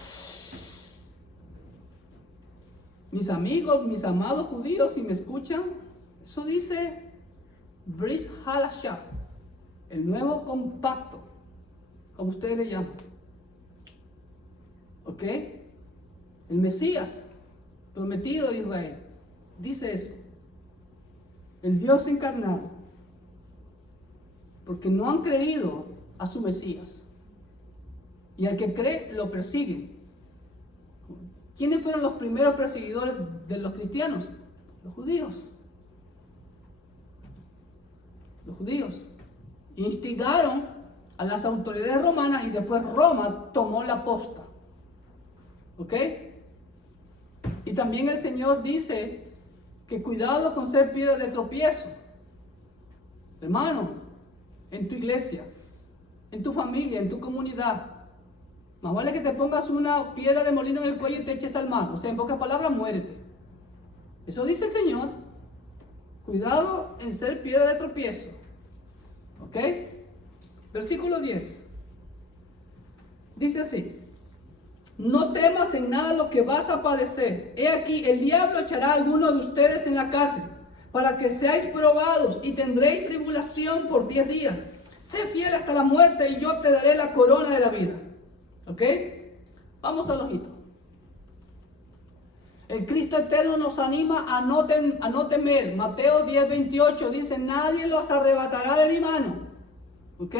Mis amigos, mis amados judíos, si me escuchan, eso dice Brit Hadashah, el nuevo compacto, como ustedes le llaman. ¿Ok? El Mesías prometido de Israel dice eso. El Dios encarnado. Porque no han creído a su Mesías. Y al que cree, lo persiguen. ¿Quiénes fueron los primeros perseguidores de los cristianos? Los judíos. Los judíos. Instigaron a las autoridades romanas y después Roma tomó la posta. ¿Ok? Y también el Señor dice que cuidado con ser piedra de tropiezo. Hermano, en tu iglesia, en tu familia, en tu comunidad, más vale que te pongas una piedra de molino en el cuello y te eches al mar. O sea, en pocas palabras, muérete. Eso dice el Señor. Cuidado en ser piedra de tropiezo. ¿Ok? Versículo 10. Dice así. No temas en nada lo que vas a padecer. He aquí, el diablo echará a alguno de ustedes en la cárcel, para que seáis probados y tendréis tribulación por 10 días. Sé fiel hasta la muerte y yo te daré la corona de la vida. ¿Ok? Vamos al ojito. El Cristo eterno nos anima a no temer. Mateo 10:28 dice, nadie los arrebatará de mi mano. ¿Ok?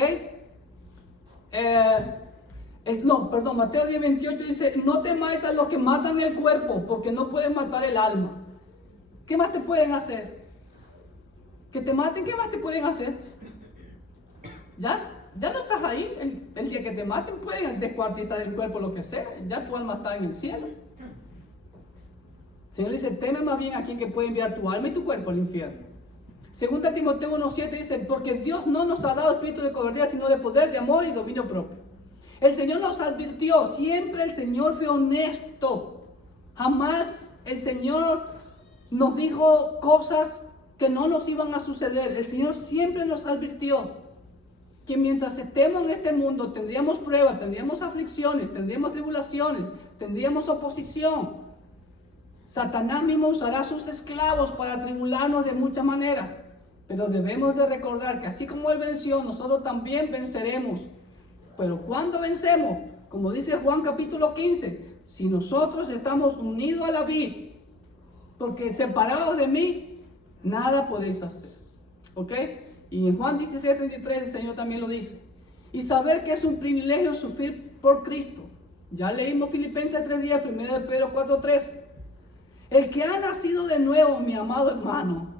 Mateo 10:28 dice, no temáis a los que matan el cuerpo, porque no pueden matar el alma. ¿Qué más te pueden hacer? Que te maten, ¿qué más te pueden hacer? Ya no estás ahí. El día que te maten pueden descuartizar el cuerpo, lo que sea. Ya tu alma está en el cielo. El Señor dice, teme más bien a quien que puede enviar tu alma y tu cuerpo al infierno. Segunda Timoteo 1:7 dice, porque Dios no nos ha dado espíritu de cobardía, sino de poder, de amor y dominio propio. El Señor nos advirtió, siempre el Señor fue honesto. Jamás el Señor nos dijo cosas que no nos iban a suceder. El Señor siempre nos advirtió que mientras estemos en este mundo tendríamos pruebas, tendríamos aflicciones, tendríamos tribulaciones, tendríamos oposición. Satanás mismo usará a sus esclavos para tribularnos de muchas maneras. Pero debemos de recordar que así como Él venció, nosotros también venceremos. Pero ¿cuándo vencemos? Como dice Juan capítulo 15, si nosotros estamos unidos a la vid, porque separados de mí, nada podéis hacer. ¿Ok? Y en Juan 16:33 el Señor también lo dice. Y saber que es un privilegio sufrir por Cristo. Ya leímos Filipenses 3:10, 1 de Pedro 4:13. El que ha nacido de nuevo, mi amado hermano,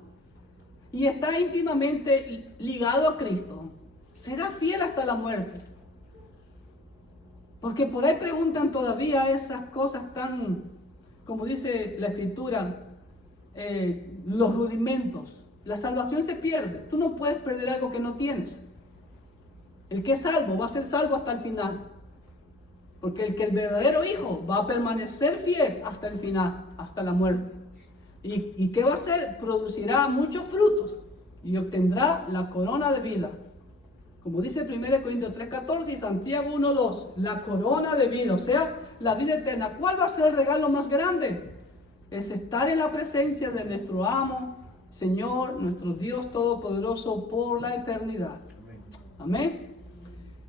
y está íntimamente ligado a Cristo, será fiel hasta la muerte. Porque por ahí preguntan todavía esas cosas tan, como dice la Escritura, los rudimentos. La salvación se pierde. Tú no puedes perder algo que no tienes. El que es salvo va a ser salvo hasta el final. Porque el verdadero hijo va a permanecer fiel hasta el final, hasta la muerte. ¿Y qué va a hacer? Producirá muchos frutos y obtendrá la corona de vida. Como dice 1 Corintios 3:14 y Santiago 1:2, la corona de vida, o sea, la vida eterna. ¿Cuál va a ser el regalo más grande? Es estar en la presencia de nuestro amo, Señor, nuestro Dios Todopoderoso por la eternidad. Amén.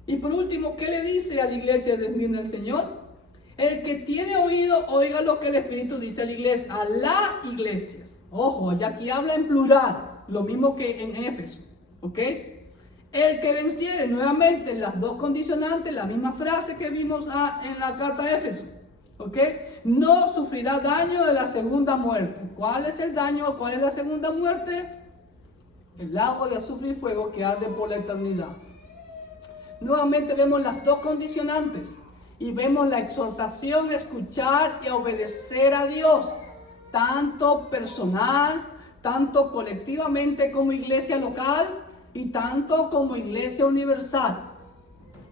Y por último, ¿qué le dice a la iglesia de Esmirna el Señor? El que tiene oído, oiga lo que el Espíritu dice a la iglesia, a las iglesias. Ojo, ya aquí habla en plural, lo mismo que en Éfeso, ¿ok? El que venciere, nuevamente las dos condicionantes, la misma frase que vimos en la carta a Éfeso, ¿ok? No sufrirá daño de la segunda muerte. ¿Cuál es el daño? ¿Cuál es la segunda muerte? El lago de azufre y fuego que arde por la eternidad. Nuevamente vemos las dos condicionantes y vemos la exhortación a escuchar y a obedecer a Dios, tanto personal, tanto colectivamente como iglesia local y tanto como iglesia universal.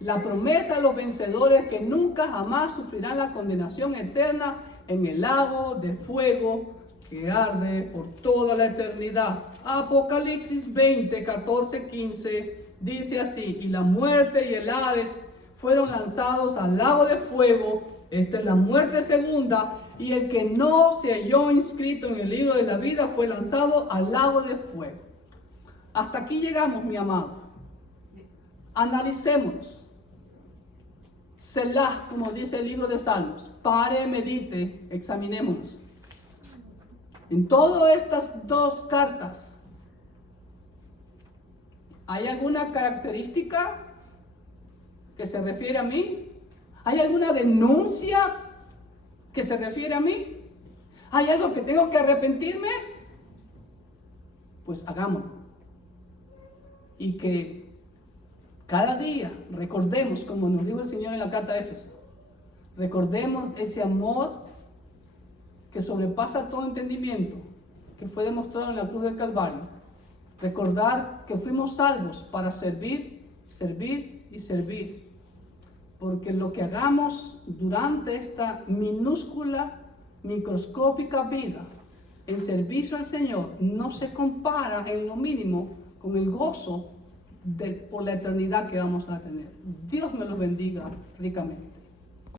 La promesa a los vencedores que nunca jamás sufrirán la condenación eterna en el lago de fuego que arde por toda la eternidad. Apocalipsis 20, 14, 15 dice así: y la muerte y el Hades fueron lanzados al lago de fuego. Esta es la muerte segunda, y el que no se halló inscrito en el libro de la vida fue lanzado al lago de fuego. Hasta aquí llegamos, mi amado. Analicémonos. Selah, como dice el libro de Salmos. Pare, medite, examinémonos. En todas estas dos cartas, ¿hay alguna característica que se refiere a mí? ¿Hay alguna denuncia que se refiere a mí? ¿Hay algo que tengo que arrepentirme? Pues hagámoslo. Y que cada día recordemos, como nos dijo el Señor en la carta de Éfeso, recordemos ese amor que sobrepasa todo entendimiento, que fue demostrado en la cruz del Calvario. Recordar que fuimos salvos para servir, servir y servir. Porque lo que hagamos durante esta minúscula, microscópica vida en servicio al Señor no se compara en lo mínimo con el gozo por la eternidad que vamos a tener. Dios me los bendiga ricamente.